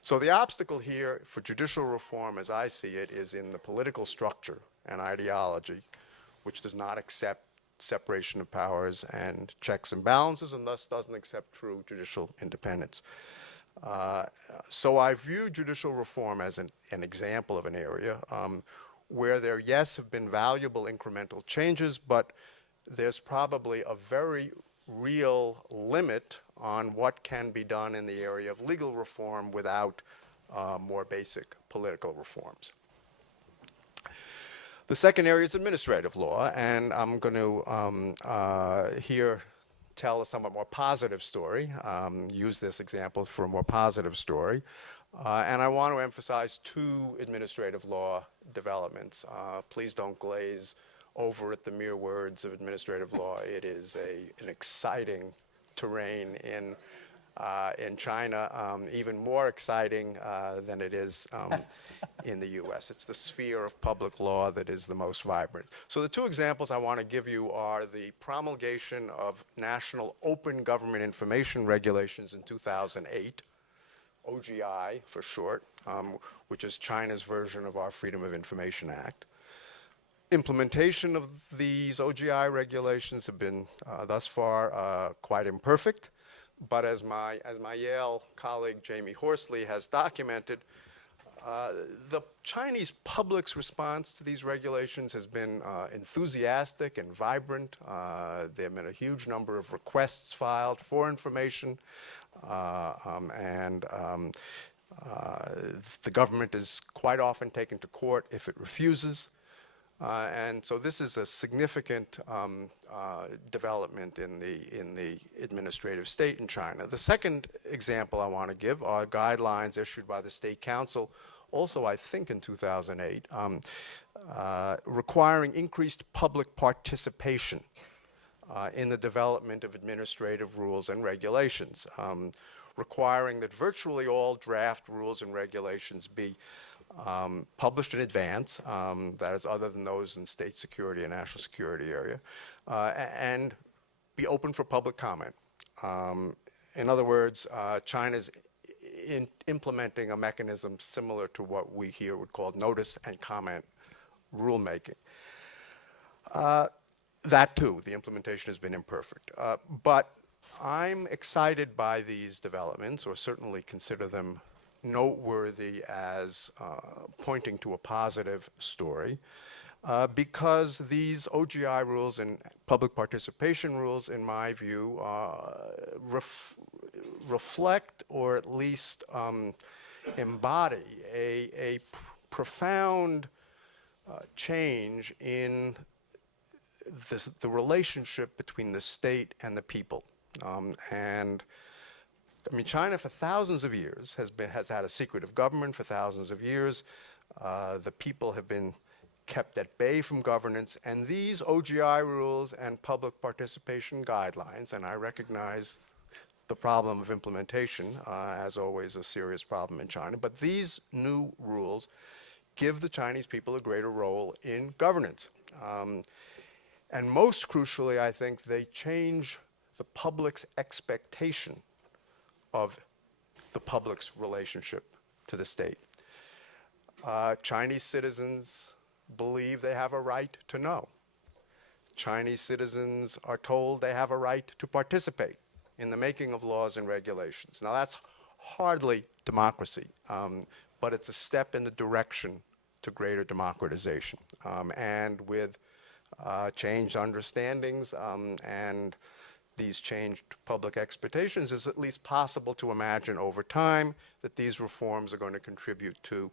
So the obstacle here for judicial reform, as I see it, is in the political structure and ideology, which does not accept separation of powers and checks and balances, and thus doesn't accept true judicial independence. So I view judicial reform as an example of an area where there, yes, have been valuable incremental changes, but there's probably a very real limit on what can be done in the area of legal reform without more basic political reforms. The second area is administrative law, and I'm going to here tell a somewhat more positive story, use this example for a more positive story. And I want to emphasize two administrative law developments. Please don't glaze over at the mere words of administrative law. It is an exciting terrain in China, even more exciting than it is in the US. It's the sphere of public law that is the most vibrant. So the two examples I want to give you are the promulgation of National Open Government Information Regulations in 2008, OGI for short, which is China's version of our Freedom of Information Act. Implementation of these OGI regulations have been thus far quite imperfect, but as my Yale colleague Jamie Horsley has documented, the Chinese public's response to these regulations has been enthusiastic and vibrant. There have been a huge number of requests filed for information, and the government is quite often taken to court if it refuses. And so this is a significant development in the administrative state in China. The second example I want to give are guidelines issued by the State Council, also I think in 2008, requiring increased public participation in the development of administrative rules and regulations, requiring that virtually all draft rules and regulations be published in advance, that is other than those in state security and national security area, and be open for public comment. In other words, China's implementing a mechanism similar to what we here would call notice and comment rulemaking. That too, the implementation has been imperfect. But I'm excited by these developments, or certainly consider them noteworthy as pointing to a positive story, because these OGI rules and public participation rules, in my view, reflect or at least embody a profound change in the relationship between the state and the people. And I mean, China for thousands of years has had a secretive government for thousands of years. The people have been kept at bay from governance, and these OGI rules and public participation guidelines, and I recognize the problem of implementation, as always a serious problem in China, but these new rules give the Chinese people a greater role in governance. And most crucially, I think they change the public's expectation of the public's relationship to the state. Chinese citizens believe they have a right to know. Chinese citizens are told they have a right to participate in the making of laws and regulations. Now that's hardly democracy, but it's a step in the direction to greater democratization. And with changed understandings and these changed public expectations, it's at least possible to imagine over time that these reforms are going to contribute to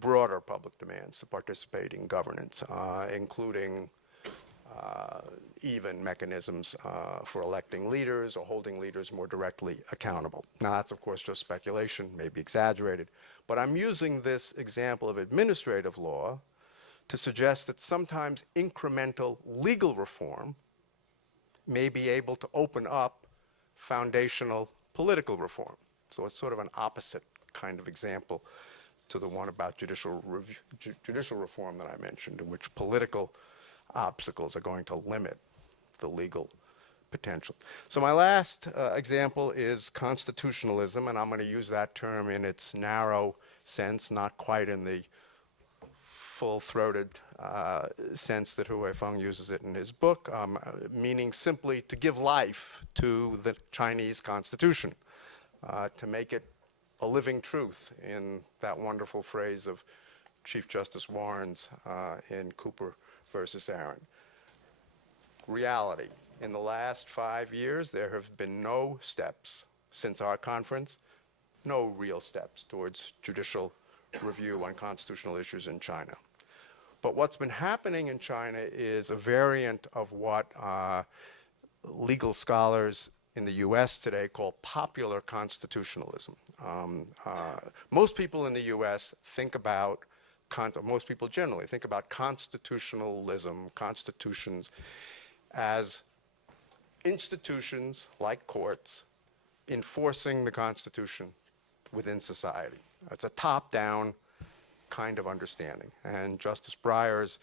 broader public demands to participate in governance, including even mechanisms for electing leaders or holding leaders more directly accountable. Now that's of course just speculation, maybe exaggerated, but I'm using this example of administrative law to suggest that sometimes incremental legal reform may be able to open up foundational political reform. So it's sort of an opposite kind of example to the one about judicial reform that I mentioned, in which political obstacles are going to limit the legal potential. So my last example is constitutionalism, and I'm going to use that term in its narrow sense, not quite in the full-throated sense that Hu Weifeng uses it in his book, meaning simply to give life to the Chinese constitution, to make it a living truth, in that wonderful phrase of Chief Justice Warren's in Cooper versus Aaron. Reality. In the last 5 years, there have been no steps since our conference, no real steps towards judicial review on constitutional issues in China. But what's been happening in China is a variant of what legal scholars in the US today call popular constitutionalism. Most people in the US think about, most people generally think about constitutionalism, constitutions, as institutions like courts enforcing the Constitution within society. It's a top-down kind of understanding. And Justice Breyer's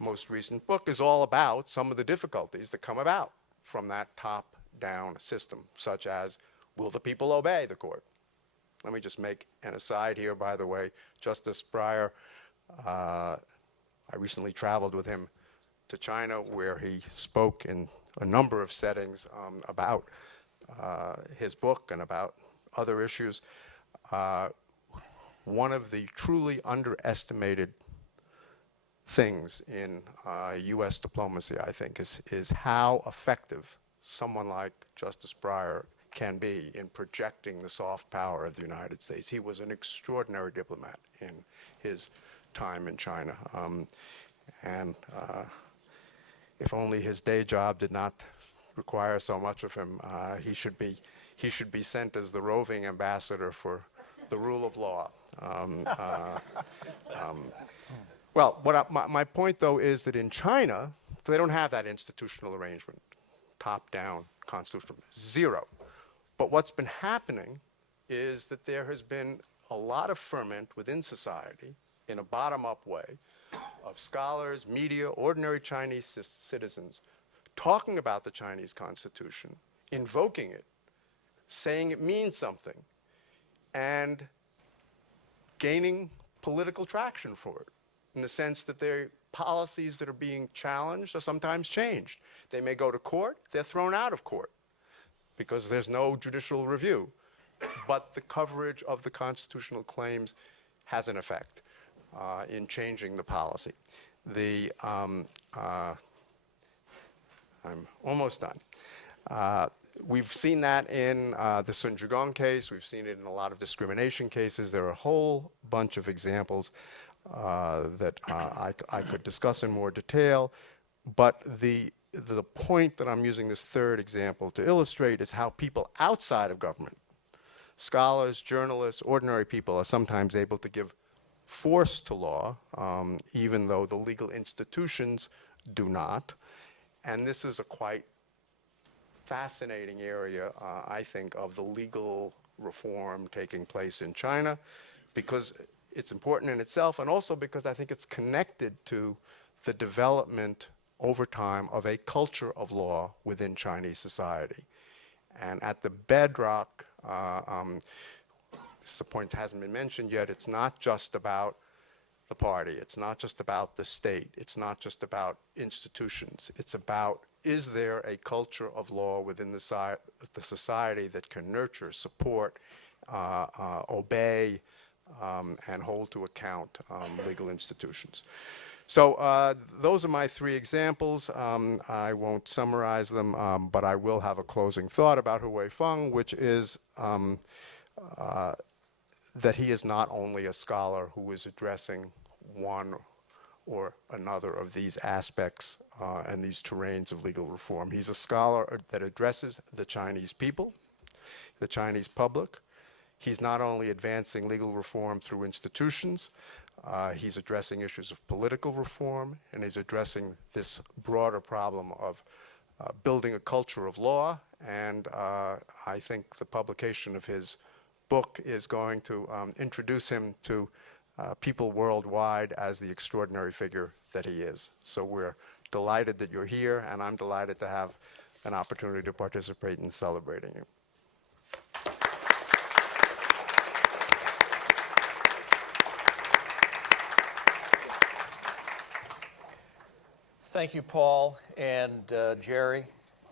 most recent book is all about some of the difficulties that come about from that top-down system, such as, will the people obey the court? Let me just make an aside here, by the way. Justice Breyer, I recently traveled with him to China, where he spoke in a number of settings about his book and about other issues. One of the truly underestimated things in U.S. diplomacy, I think, is how effective someone like Justice Breyer can be in projecting the soft power of the United States. He was an extraordinary diplomat in his time in China. If only his day job did not require so much of him, he should be sent as the roving ambassador for the rule of law. Well, my point, though, is that in China, they don't have that institutional arrangement, top-down constitutional, zero. But what's been happening is that there has been a lot of ferment within society in a bottom-up way of scholars, media, ordinary Chinese citizens talking about the Chinese Constitution, invoking it, saying it means something, and gaining political traction for it, in the sense that their policies that are being challenged are sometimes changed. They may go to court, they're thrown out of court because there's no judicial review. But the coverage of the constitutional claims has an effect in changing the policy. I'm almost done. We've seen that in the Sun Zhigong case. We've seen it in a lot of discrimination cases. There are a whole bunch of examples that I could discuss in more detail. But the point that I'm using this third example to illustrate is how people outside of government, scholars, journalists, ordinary people, are sometimes able to give force to law, even though the legal institutions do not. And this is a quite fascinating area, I think, of the legal reform taking place in China, because it's important in itself, and also because I think it's connected to the development over time of a culture of law within Chinese society. And at the bedrock, this is a point that hasn't been mentioned yet, it's not just about the party, it's not just about the state, it's not just about institutions, it's about, is there a culture of law within the society that can nurture, support, obey, and hold to account legal institutions. So those are my three examples. I won't summarize them, but I will have a closing thought about Hu Weifeng, which is that he is not only a scholar who is addressing one or another of these aspects and these terrains of legal reform. He's a scholar that addresses the Chinese people, the Chinese public. He's not only advancing legal reform through institutions, he's addressing issues of political reform, and he's addressing this broader problem of building a culture of law. And I think the publication of his book is going to introduce him to people worldwide as the extraordinary figure that he is. So we're delighted that you're here, and I'm delighted to have an opportunity to participate in celebrating you. Thank you, Paul and Jerry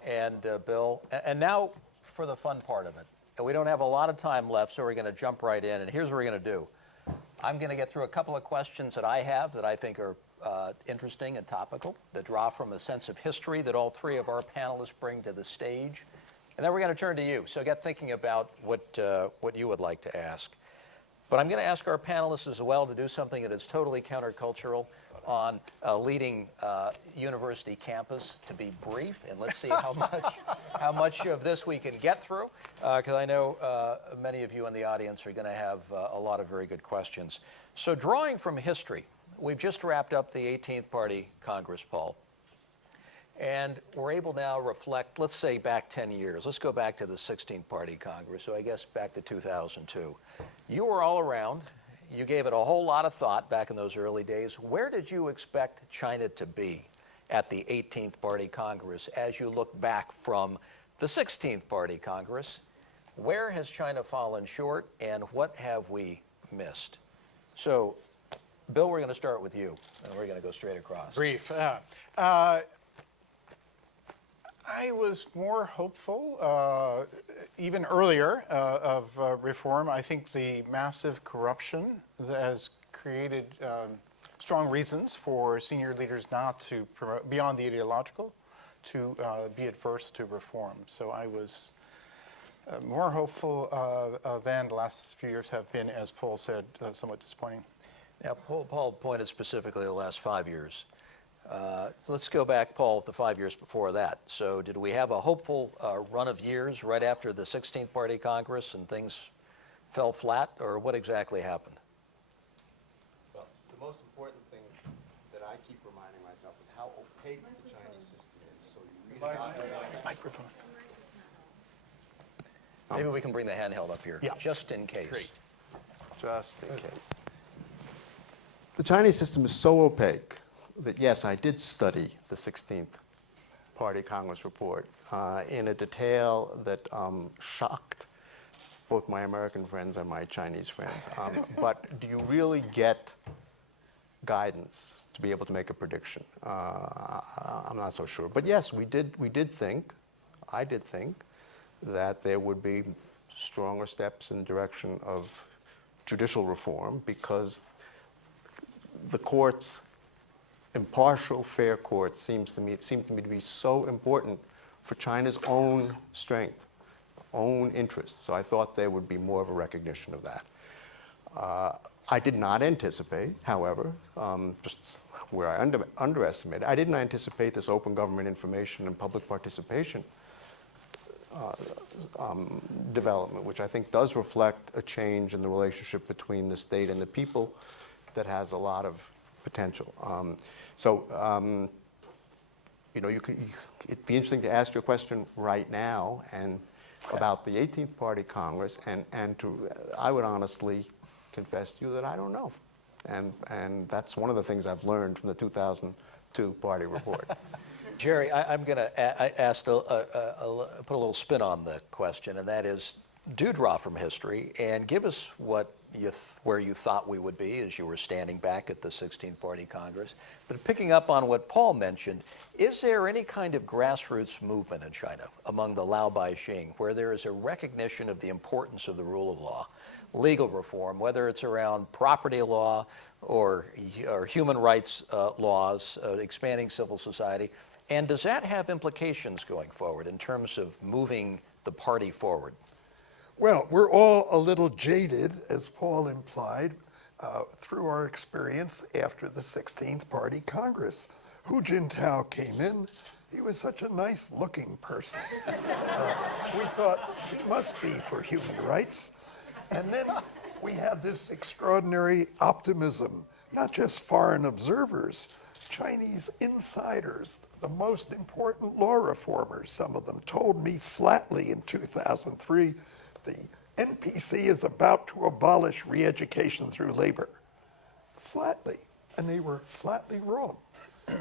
and Bill. And now for the fun part of it. And we don't have a lot of time left, so we're going to jump right in. And here's what we're going to do. I'm going to get through a couple of questions that I have that I think are interesting and topical, that draw from a sense of history that all three of our panelists bring to the stage. And then we're going to turn to you. So get thinking about what you would like to ask. But I'm going to ask our panelists as well to do something that is totally countercultural. on a leading university campus to be brief, and let's see how much of this we can get through, because I know many of you in the audience are going to have a lot of very good questions. So drawing from history, we've just wrapped up the 18th Party Congress, Paul. And we're able now to reflect, let's say back 10 years. Let's go back to the 16th Party Congress, so I guess back to 2002. You were all around. You gave it a whole lot of thought back in those early days. Where did you expect China to be at the 18th Party Congress as you look back from the 16th Party Congress? Where has China fallen short, and what have we missed? So, Bill, we're going to start with you, and we're going to go straight across. Brief. I was more hopeful, even earlier, of reform. I think the massive corruption that has created strong reasons for senior leaders not to promote, beyond the ideological, to be adverse to reform. So I was more hopeful than the last few years have been, as Paul said, somewhat disappointing. Now, Paul pointed specifically to the last 5 years. Let's go back, Paul, the 5 years before that. So did we have a hopeful run of years right after the 16th Party Congress and things fell flat, or what exactly happened? Well, the most important thing that I keep reminding myself is how opaque the Chinese system is. So you read about Microphone. Maybe we can bring the handheld up here, Yeah. just in case. Great. just in case. The Chinese system is so opaque that, yes, I did study the 16th Party Congress report in a detail that shocked both my American friends and my Chinese friends. But do you really get guidance to be able to make a prediction? I'm not so sure. But yes, I did think that there would be stronger steps in the direction of judicial reform, because the courts, impartial, fair courts, seem to me to be so important for China's own strength, own interests. So I thought there would be more of a recognition of that. I did not anticipate, however, just where I underestimated, I didn't anticipate this open government information and public participation development, which I think does reflect a change in the relationship between the state and the people that has a lot of potential. It'd be interesting to ask your question right now and about the 18th Party Congress, and I would honestly confess to you that I don't know. And that's one of the things I've learned from the 2002 Party Report. Jerry, I'm going to put a little spin on the question, and that is, do draw from history and give us where you thought we would be as you were standing back at the 16th Party Congress. But picking up on what Paul mentioned, is there any kind of grassroots movement in China among the Lao Baixing where there is a recognition of the importance of the rule of law, legal reform, whether it's around property law or human rights laws, expanding civil society? And does that have implications going forward in terms of moving the party forward? Well, we're all a little jaded, as Paul implied, through our experience after the 16th Party Congress. Hu Jintao came in. He was such a nice-looking person. We thought he must be for human rights. And then we had this extraordinary optimism, not just foreign observers, Chinese insiders, the most important law reformers, some of them, told me flatly in 2003, the NPC is about to abolish re-education through labor. Flatly. And they were flatly wrong,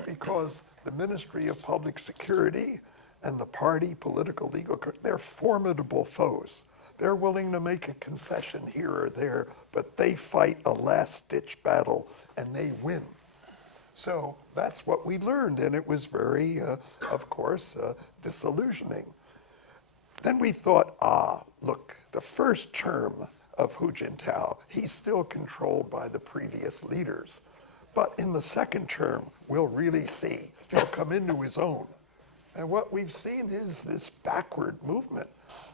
because the Ministry of Public Security and the party, political, legal, they're formidable foes. They're willing to make a concession here or there, but they fight a last-ditch battle and they win. So that's what we learned, and it was very, of course, disillusioning. Then we thought, look, the first term of Hu Jintao, he's still controlled by the previous leaders. But in the second term, we'll really see. He'll come into his own. And what we've seen is this backward movement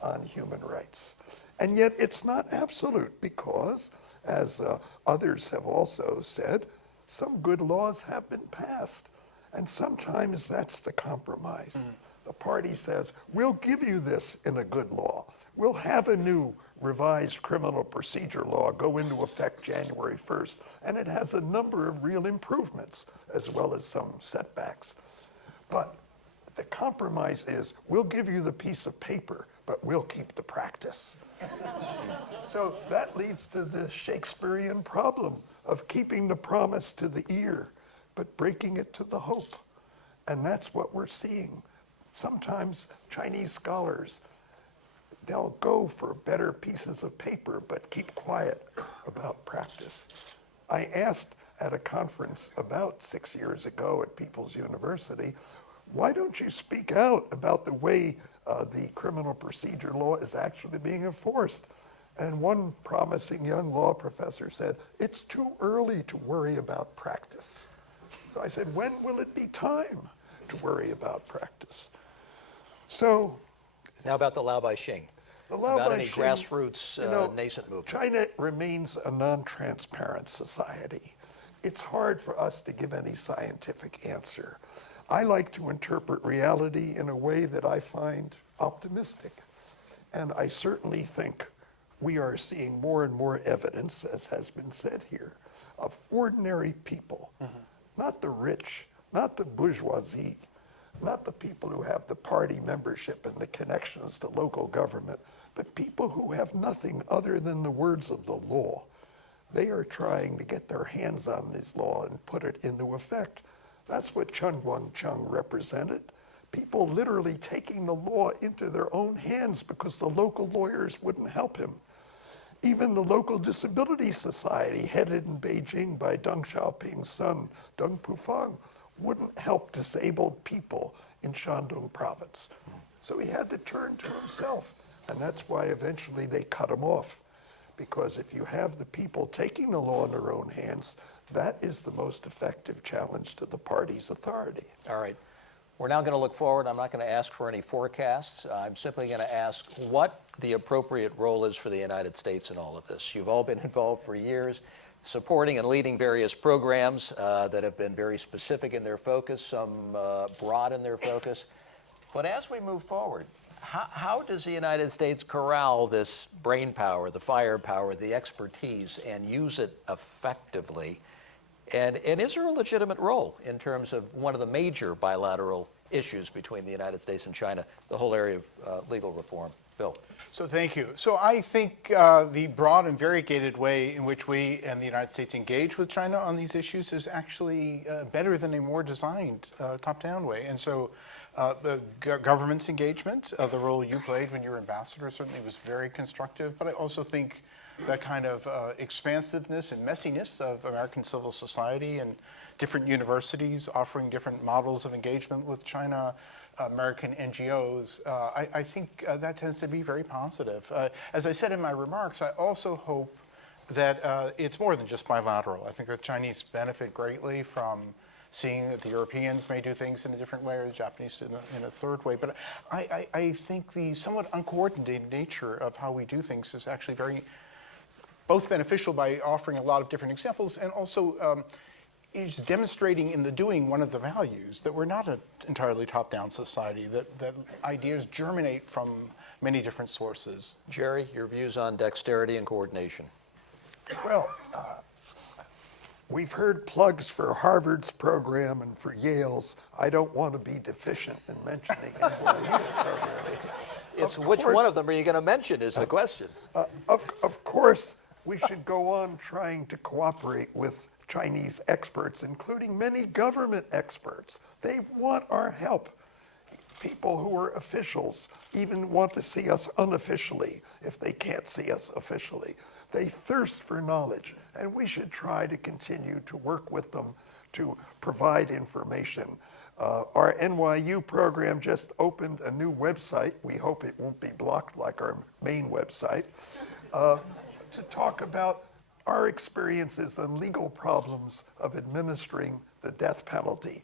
on human rights. And yet it's not absolute, because, as others have also said, some good laws have been passed. And sometimes that's the compromise. The party says, we'll give you this in a good law. We'll have a new revised criminal procedure law go into effect January 1st, and it has a number of real improvements as well as some setbacks. But the compromise is, we'll give you the piece of paper, but we'll keep the practice. So that leads to the Shakespearean problem of keeping the promise to the ear, but breaking it to the hope. And that's what we're seeing. Sometimes Chinese scholars, they'll go for better pieces of paper, but keep quiet about practice. I asked at a conference about 6 years ago at People's University, why don't you speak out about the way the criminal procedure law is actually being enforced? And one promising young law professor said, it's too early to worry about practice. So I said, when will it be time to worry about practice? So Now about the Lao Baixing. the Lao About any Baixing, grassroots nascent movement. China remains a non-transparent society. It's hard for us to give any scientific answer. I like to interpret reality in a way that I find optimistic. And I certainly think we are seeing more and more evidence, as has been said here, of ordinary people, not the rich, not the bourgeoisie, not the people who have the party membership and the connections to local government, but people who have nothing other than the words of the law. They are trying to get their hands on this law and put it into effect. That's what Chen Guangcheng represented. People literally taking the law into their own hands because the local lawyers wouldn't help him. Even the local disability society, headed in Beijing by Deng Xiaoping's son, Deng Pufang, wouldn't help disabled people in Shandong province. So he had to turn to himself. And that's why eventually they cut him off. Because if you have the people taking the law in their own hands, that is the most effective challenge to the party's authority. All right. We're now going to look forward. I'm not going to ask for any forecasts. I'm simply going to ask what the appropriate role is for the United States in all of this. You've all been involved for years, supporting and leading various programs that have been very specific in their focus, some broad in their focus. But as we move forward, how does the United States corral this brain power, the firepower, the expertise, and use it effectively? And is there a legitimate role in terms of one of the major bilateral issues between the United States and China, the whole area of legal reform? Bill. So thank you. So I think the broad and variegated way in which we and the United States engage with China on these issues is actually better than a more designed top-down way. And so the government's engagement, the role you played when you were ambassador certainly was very constructive, but I also think that kind of expansiveness and messiness of American civil society and different universities offering different models of engagement with China, American NGOs, I think that tends to be very positive. As I said in my remarks, I also hope that it's more than just bilateral. I think the Chinese benefit greatly from seeing that the Europeans may do things in a different way or the Japanese in a third way. But I think the somewhat uncoordinated nature of how we do things is actually very both beneficial by offering a lot of different examples and also is demonstrating in the doing one of the values that we're not an entirely top-down society, that ideas germinate from many different sources. Jerry, your views on dexterity and coordination? Well, we've heard plugs for Harvard's program and for Yale's. I don't want to be deficient in mentioning NYU's program. It's which one of them are you going to mention is the question. Of course, we should go on trying to cooperate with Chinese experts, including many government experts. They want our help. People who are officials even want to see us unofficially if they can't see us officially. They thirst for knowledge, and we should try to continue to work with them to provide information. Our NYU program just opened a new website. We hope it won't be blocked like our main website. To talk about our experiences and legal problems of administering the death penalty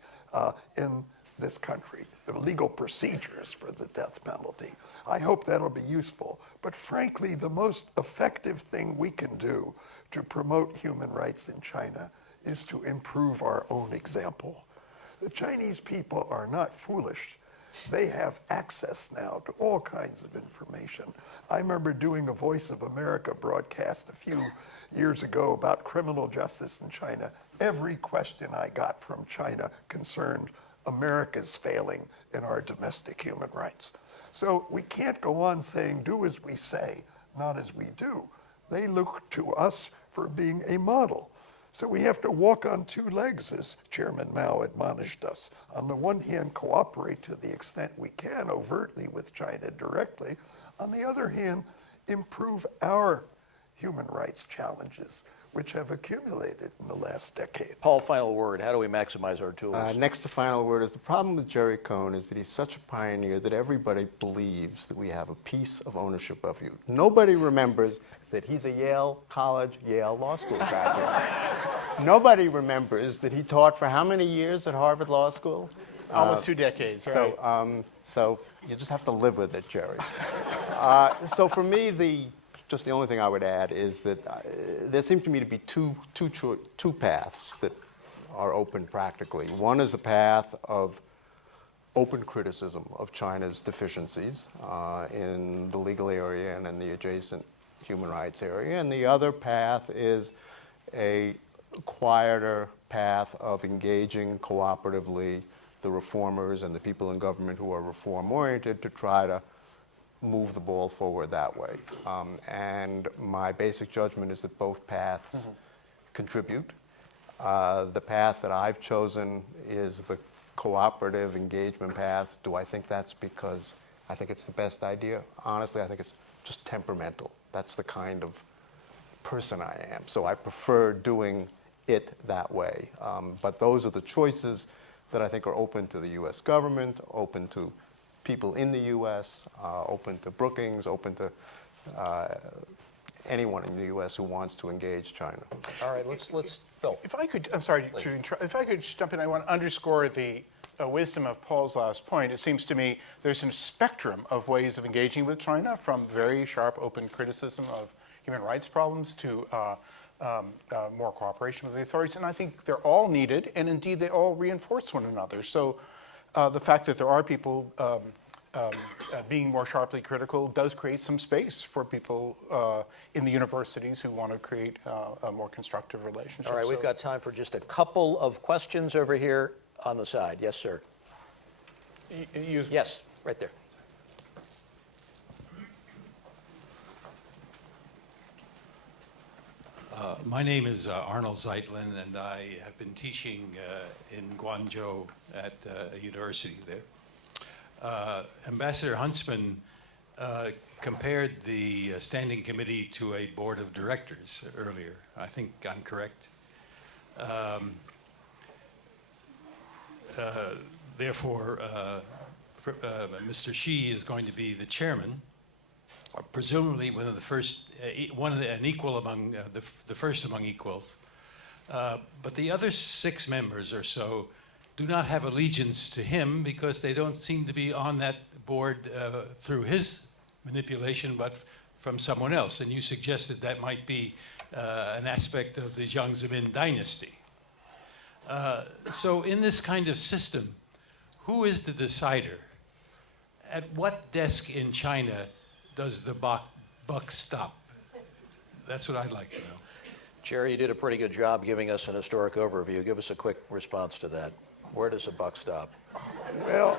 in this country, the legal procedures for the death penalty. I hope that'll be useful. But frankly, the most effective thing we can do to promote human rights in China is to improve our own example. The Chinese people are not foolish. They have access now to all kinds of information. I remember doing a Voice of America broadcast a few years ago about criminal justice in China. Every question I got from China concerned America's failing in our domestic human rights. So we can't go on saying, do as we say, not as we do. They look to us for being a model. So we have to walk on two legs, as Chairman Mao admonished us. On the one hand, cooperate to the extent we can overtly with China directly. On the other hand, improve our human rights challenges, which have accumulated in the last decade. Paul, final word. How do we maximize our tools? Next to final word is the problem with Jerry Cohn is that he's such a pioneer that everybody believes that we have a piece of ownership of you. Nobody remembers that he's a Yale College, Yale Law School graduate. Nobody remembers that he taught for how many years at Harvard Law School? Almost 2 decades, right? So you just have to live with it, Jerry. So for me, just the only thing I would add is that there seem to me to be two paths that are open practically. One is a path of open criticism of China's deficiencies in the legal area and in the adjacent human rights area, and the other path is a quieter path of engaging cooperatively the reformers and the people in government who are reform-oriented to try to move the ball forward that way. And my basic judgment is that both paths contribute. The path that I've chosen is the cooperative engagement path. Do I think that's because I think it's the best idea? Honestly, I think it's just temperamental. That's the kind of person I am. So I prefer doing it that way. But those are the choices that I think are open to the U.S. government, open to people in the U.S., open to Brookings, open to anyone in the U.S. who wants to engage China. All right, let's Phil. If I could, I'm sorry to interrupt. If I could just jump in, I want to underscore the wisdom of Paul's last point. It seems to me there's a spectrum of ways of engaging with China, from very sharp, open criticism of human rights problems to more cooperation with the authorities. And I think they're all needed, and indeed they all reinforce one another. So the fact that there are people being more sharply critical does create some space for people in the universities who want to create a more constructive relationship. All right, we've got time for just a couple of questions over here on the side. Yes, sir. Yes, right there. My name is Arnold Zeitlin, and I have been teaching in Guangzhou at a university there. Ambassador Huntsman compared the standing committee to a board of directors earlier. I think I'm correct. Therefore, Mr. Xi is going to be the chairman, presumably one of the first, an equal among the first among equals. But the other 6 members or so do not have allegiance to him because they don't seem to be on that board through his manipulation, but from someone else. And you suggested that might be an aspect of the Jiang Zemin dynasty. So in this kind of system, who is the decider? At what desk in China does the buck stop? That's what I'd like to know. Jerry, you did a pretty good job giving us an historic overview. Give us a quick response to that. Where does the buck stop? Well,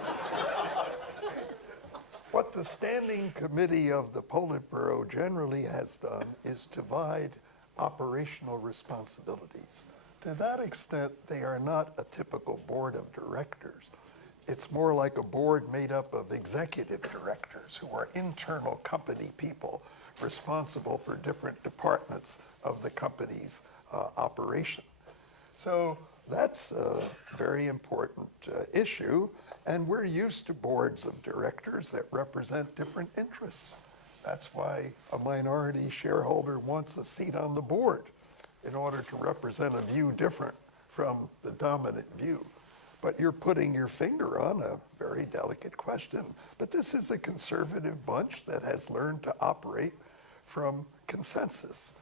what the Standing Committee of the Politburo generally has done is divide operational responsibilities. To that extent, they are not a typical board of directors. It's more like a board made up of executive directors who are internal company people responsible for different departments of the company's operation. So that's a very important issue, and we're used to boards of directors that represent different interests. That's why a minority shareholder wants a seat on the board, in order to represent a view different from the dominant view. But you're putting your finger on a very delicate question. But this is a conservative bunch that has learned to operate from consensus.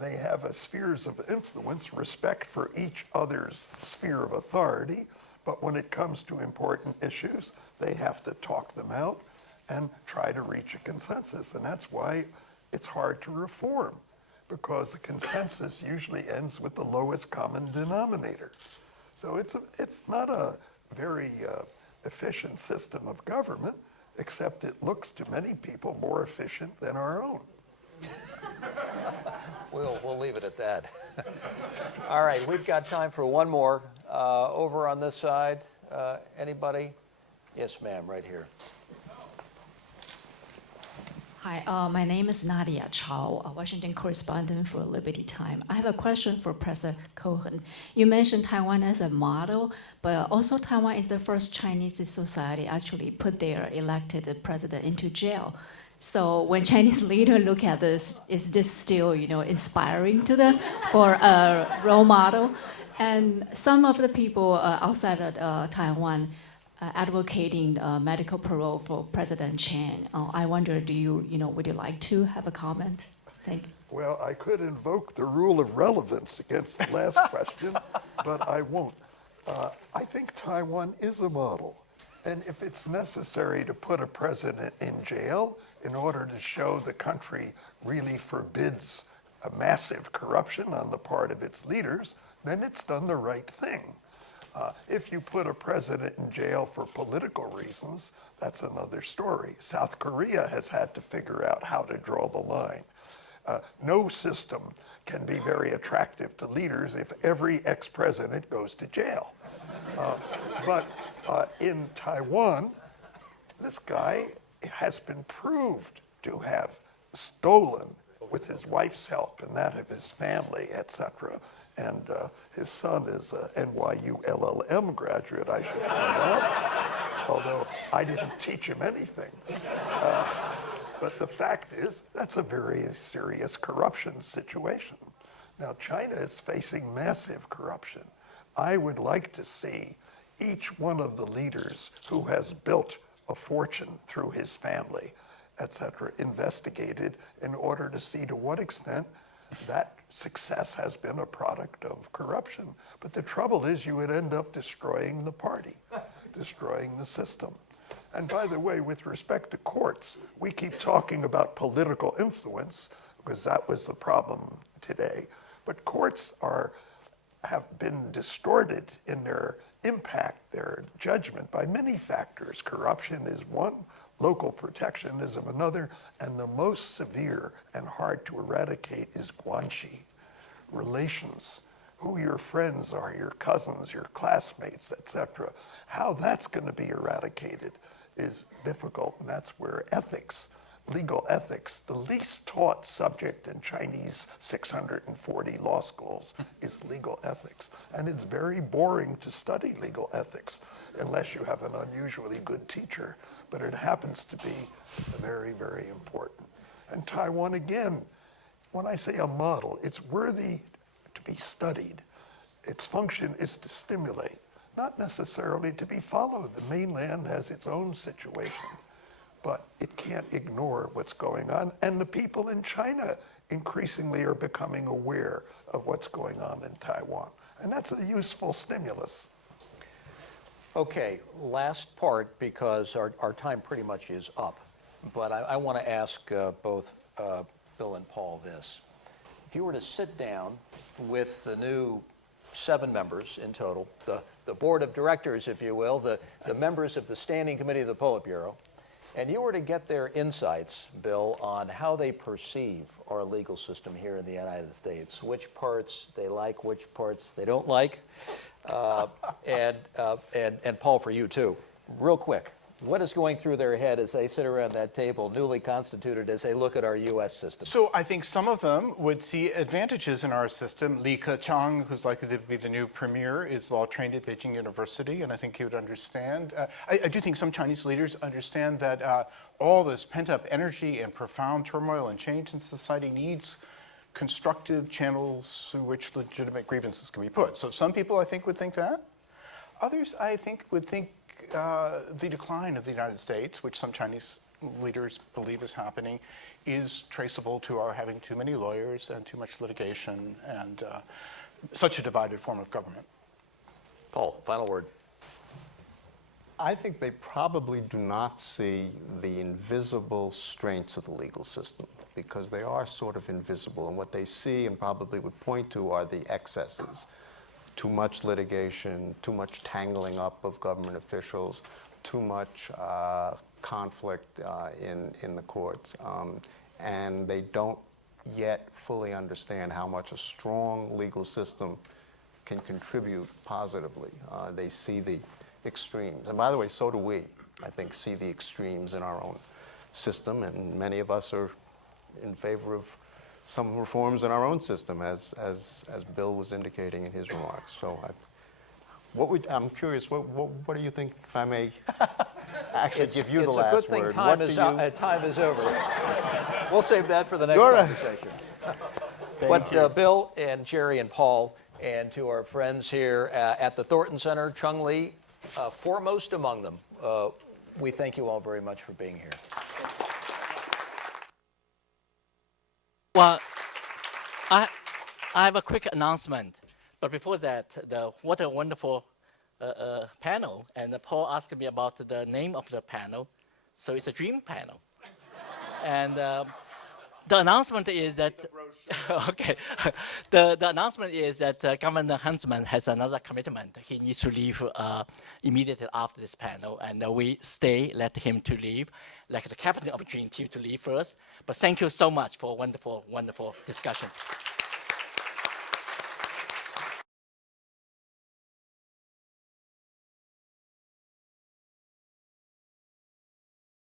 They have a spheres of influence, respect for each other's sphere of authority, but when it comes to important issues, they have to talk them out and try to reach a consensus. And that's why it's hard to reform, because the consensus usually ends with the lowest common denominator. So it's not a very efficient system of government, except it looks to many people more efficient than our own. We'll leave it at that. All right, we've got time for one more. Over on this side, anybody? Yes, ma'am, right here. Hi, my name is Nadia Chao, a Washington correspondent for Liberty Time. I have a question for Professor Cohen. You mentioned Taiwan as a model, but also Taiwan is the first Chinese society actually put their elected president into jail. So when Chinese leaders look at this, is this still, inspiring to them for a role model? And some of the people outside of Taiwan advocating medical parole for President Chen. I wonder, would you like to have a comment? Thank you. Well, I could invoke the rule of relevance against the last question, but I won't. I think Taiwan is a model. And if it's necessary to put a president in jail in order to show the country really forbids a massive corruption on the part of its leaders, then it's done the right thing. If you put a president in jail for political reasons, that's another story. South Korea has had to figure out how to draw the line. No system can be very attractive to leaders if every ex-president goes to jail. But in Taiwan, this guy has been proved to have stolen, with his wife's help and that of his family, etc. And his son is a NYU LLM graduate, I should point out, although I didn't teach him anything. But the fact is, that's a very serious corruption situation. Now, China is facing massive corruption. I would like to see each one of the leaders who has built a fortune through his family, etc., investigated in order to see to what extent that success has been a product of corruption. But the trouble is you would end up destroying the party, destroying the system. And by the way, with respect to courts, we keep talking about political influence because that was the problem today. But courts have been distorted in their impact, their judgment by many factors. Corruption is one, local protectionism another, and the most severe and hard to eradicate is guanxi, relations, who your friends are, your cousins, your classmates, etc. How that's going to be eradicated is difficult, and that's where ethics, legal ethics, the least taught subject in Chinese 640 law schools is legal ethics. And it's very boring to study legal ethics unless you have an unusually good teacher, but it happens to be very, very important. And Taiwan, again, when I say a model, it's worthy to be studied. Its function is to stimulate, not necessarily to be followed. The mainland has its own situation, but it can't ignore what's going on. And the people in China increasingly are becoming aware of what's going on in Taiwan. And that's a useful stimulus. Okay, last part, because our time pretty much is up. But I want to ask both Bill and Paul this. If you were to sit down with the new 7 members in total, the board of directors, if you will, the members of the standing committee of the Politburo, and you were to get their insights, Bill, on how they perceive our legal system here in the United States, which parts they like, which parts they don't like, and Paul, for you too, real quick, what is going through their head as they sit around that table, newly constituted, as they look at our U.S. system? So I think some of them would see advantages in our system. Li Keqiang, who's likely to be the new premier, is law trained at Beijing University, and I think he would understand. I do think some Chinese leaders understand that all this pent-up energy and profound turmoil and change in society needs constructive channels through which legitimate grievances can be put. So some people, I think, would think that. Others, I think, would think the decline of the United States, which some Chinese leaders believe is happening is traceable to our having too many lawyers and too much litigation and such a divided form of government. Paul, final word. I think they probably do not see the invisible strengths of the legal system because they are sort of invisible. And what they see and probably would point to are the excesses. Too much litigation, too much tangling up of government officials, too much conflict in the courts. And they don't yet fully understand how much a strong legal system can contribute positively. They see the extremes. And by the way, so do we, I think, see the extremes in our own system, and many of us are in favor of some reforms in our own system, as Bill was indicating in his remarks. So I'm curious, what do you think, if I may actually give you the last word? It's a good thing time is over. We'll save that for the next conversation. But Bill and Jerry and Paul, and to our friends here at the Thornton Center, Chung Lee, foremost among them, we thank you all very much for being here. Well, I have a quick announcement, but before that, what a wonderful panel, and Paul asked me about the name of the panel, so it's a dream panel. And the announcement is that, okay, the announcement is that Governor Huntsman has another commitment. He needs to leave immediately after this panel, and we let him to leave, like the captain of a dream team to leave first. But thank you so much for a wonderful, wonderful discussion.